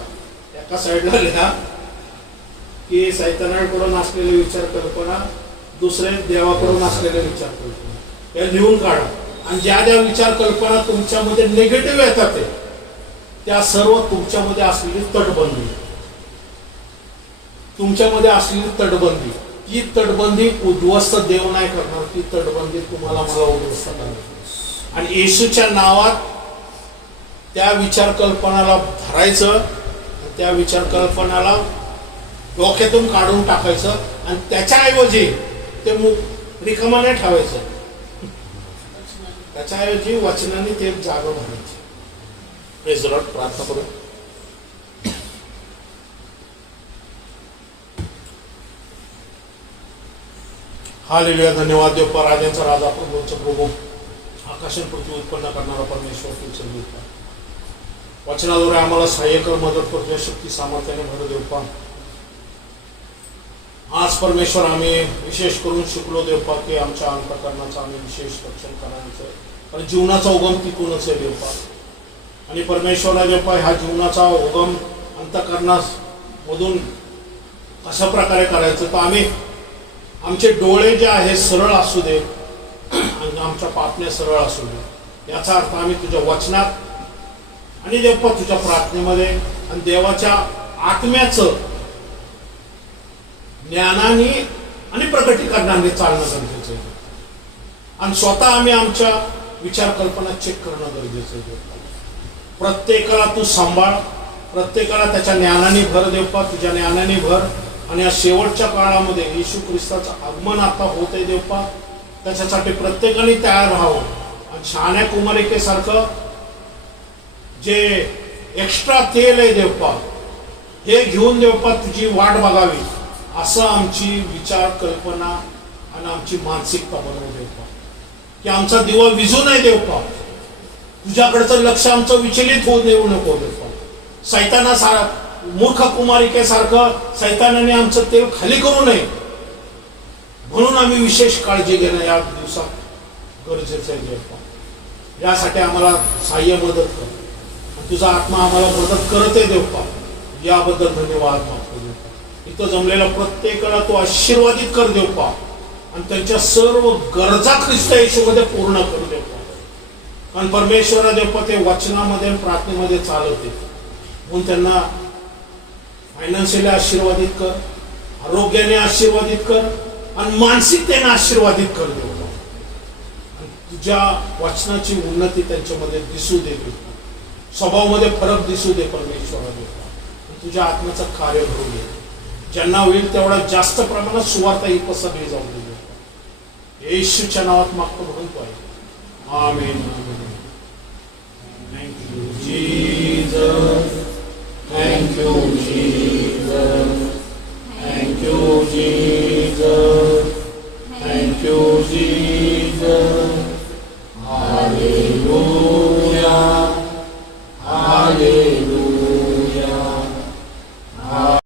एका साईडला लिहा की सैतानाकडून असलेले विचार कल्पना, दुसरे देवाकडून असलेले विचार कल्पना, हे लिहून काढा. आणि ज्या ज्या विचार कल्पना तुमच्यामध्ये निगेटिव्ह येतात त्या सर्व तुमच्यामध्ये असलेली तटबंदी, तुमच्यामध्ये असलेली तटबंदी, ती तटबंदी उद्ध्वस्त देव नाही करणार. ती तटबंदी तुम्हाला मला उद्ध्वस्त करणार. आणि येशूच्या नावात त्या विचार कल्पनाला धरायचं, त्या विचार कल्पनाला डोक्यातून काढून टाकायचं, आणि त्याच्याऐवजी ते रिकामा नाही ठेवायचं. त्याच्याऐवजी वचनाने ते जागा भरायची. Praise Lord. प्रार्थना करू. हालेलुया. धन्यवाद देव. राजांचा राजा, प्रभूंचा प्रभू, आकाशात पृथ्वी उत्पन्न करणारा परमेश्वर, तुमचं देव. वचनाद्वारे आम्हाला सहाय्य कर, मदत करतो, शक्ती सामर्थ्याने भर देव. पा आज परमेश्वर आम्ही विशेष करून शिकलो देवपा की आमच्या अंतःकरणाचं आम्ही विशेष रक्षण करायचं. आणि जीवनाचा उगम तिथूनच आहे देवपा. आणि परमेश्वरा देवपा हा जीवनाचा उगम अंतःकरणामधून कशा प्रकारे करायचं, तर आम्ही आमचे डोळे जे आहे सरळ असू दे आणि आमच्या पापण्या सरळ असू दे. याचा अर्थ आम्ही तुझ्या वचनात आणि देवपा तुझ्या प्रार्थनेमध्ये आणि देवाच्या आत्म्याचं ज्ञानाने आणि प्रकटीकरणाने चालणं गरजेचं आहे. आणि स्वतः आम्ही आमच्या विचार कल्पना चेक करणं गरजेचं आहे. प्रत्येकाला तू सांभाळ, प्रत्येकाला त्याच्या ज्ञानाने भर देवपा, तुझ्या ज्ञानाने भर. आणि या शेवटच्या काळामध्ये येशू ख्रिस्ताचं आगमन आता होत आहे देवपा, त्याच्यासाठी प्रत्येकाने तयार राहावं. आणि शहाण्या कुमारिकेसारखं जे एक्स्ट्रा तेल आहे देवपा, हे घेऊन देवपा तुझी वाट बघावी, असं आमची विचार कल्पना आणि आमची मानसिकता बनवू देवपा. की आमचा दिवा विझू नये देवपा, तुझ्याकडचं लक्ष आमचं विचलित होऊ देऊ नको देवा. सैताना मूर्ख कुमारिकेसारखं सैतानाने आमचं तेल खाली करू नये म्हणून आम्ही विशेष काळजी घेणं या दिवसात गरजेचं आहे देवा. यासाठी आम्हाला सहाय्य मदत कर. तुझा आत्मा आम्हाला मदत करत आहे देवा. याबद्दल धन्यवाद मागतो देवा. इथं जमलेल्या प्रत्येकाला तू आशीर्वादित कर देवा आणि त्यांच्या सर्व गरजा ख्रिस्त येशूमध्ये पूर्ण कर देवा. कारण परमेश्वरा देवा ते वचनामध्ये प्रार्थनेमध्ये चालवते म्हणून त्यांना फायनान्शियली आशीर्वादित कर, आरोग्याने आशीर्वादित कर आणि मानसिकतेने आशीर्वादित कर देवा. तुझ्या वचनाची उन्नती त्यांच्यामध्ये दिसू दे देवा. स्वभावामध्ये फरक दिसू दे परमेश्वरा देवा. तुझ्या आत्म्याचं कार्य घडू दे. ज्यांना होईल तेवढा जास्त प्रमाणात सुवार्ता ही पसरली जाऊ दे देवा. येशूच्या नावात मागतो म्हणतो आहे. Amen. Thank you Jesus. Thank you Jesus. Thank you Jesus. Thank you Jesus. Hallelujah. Hallelujah.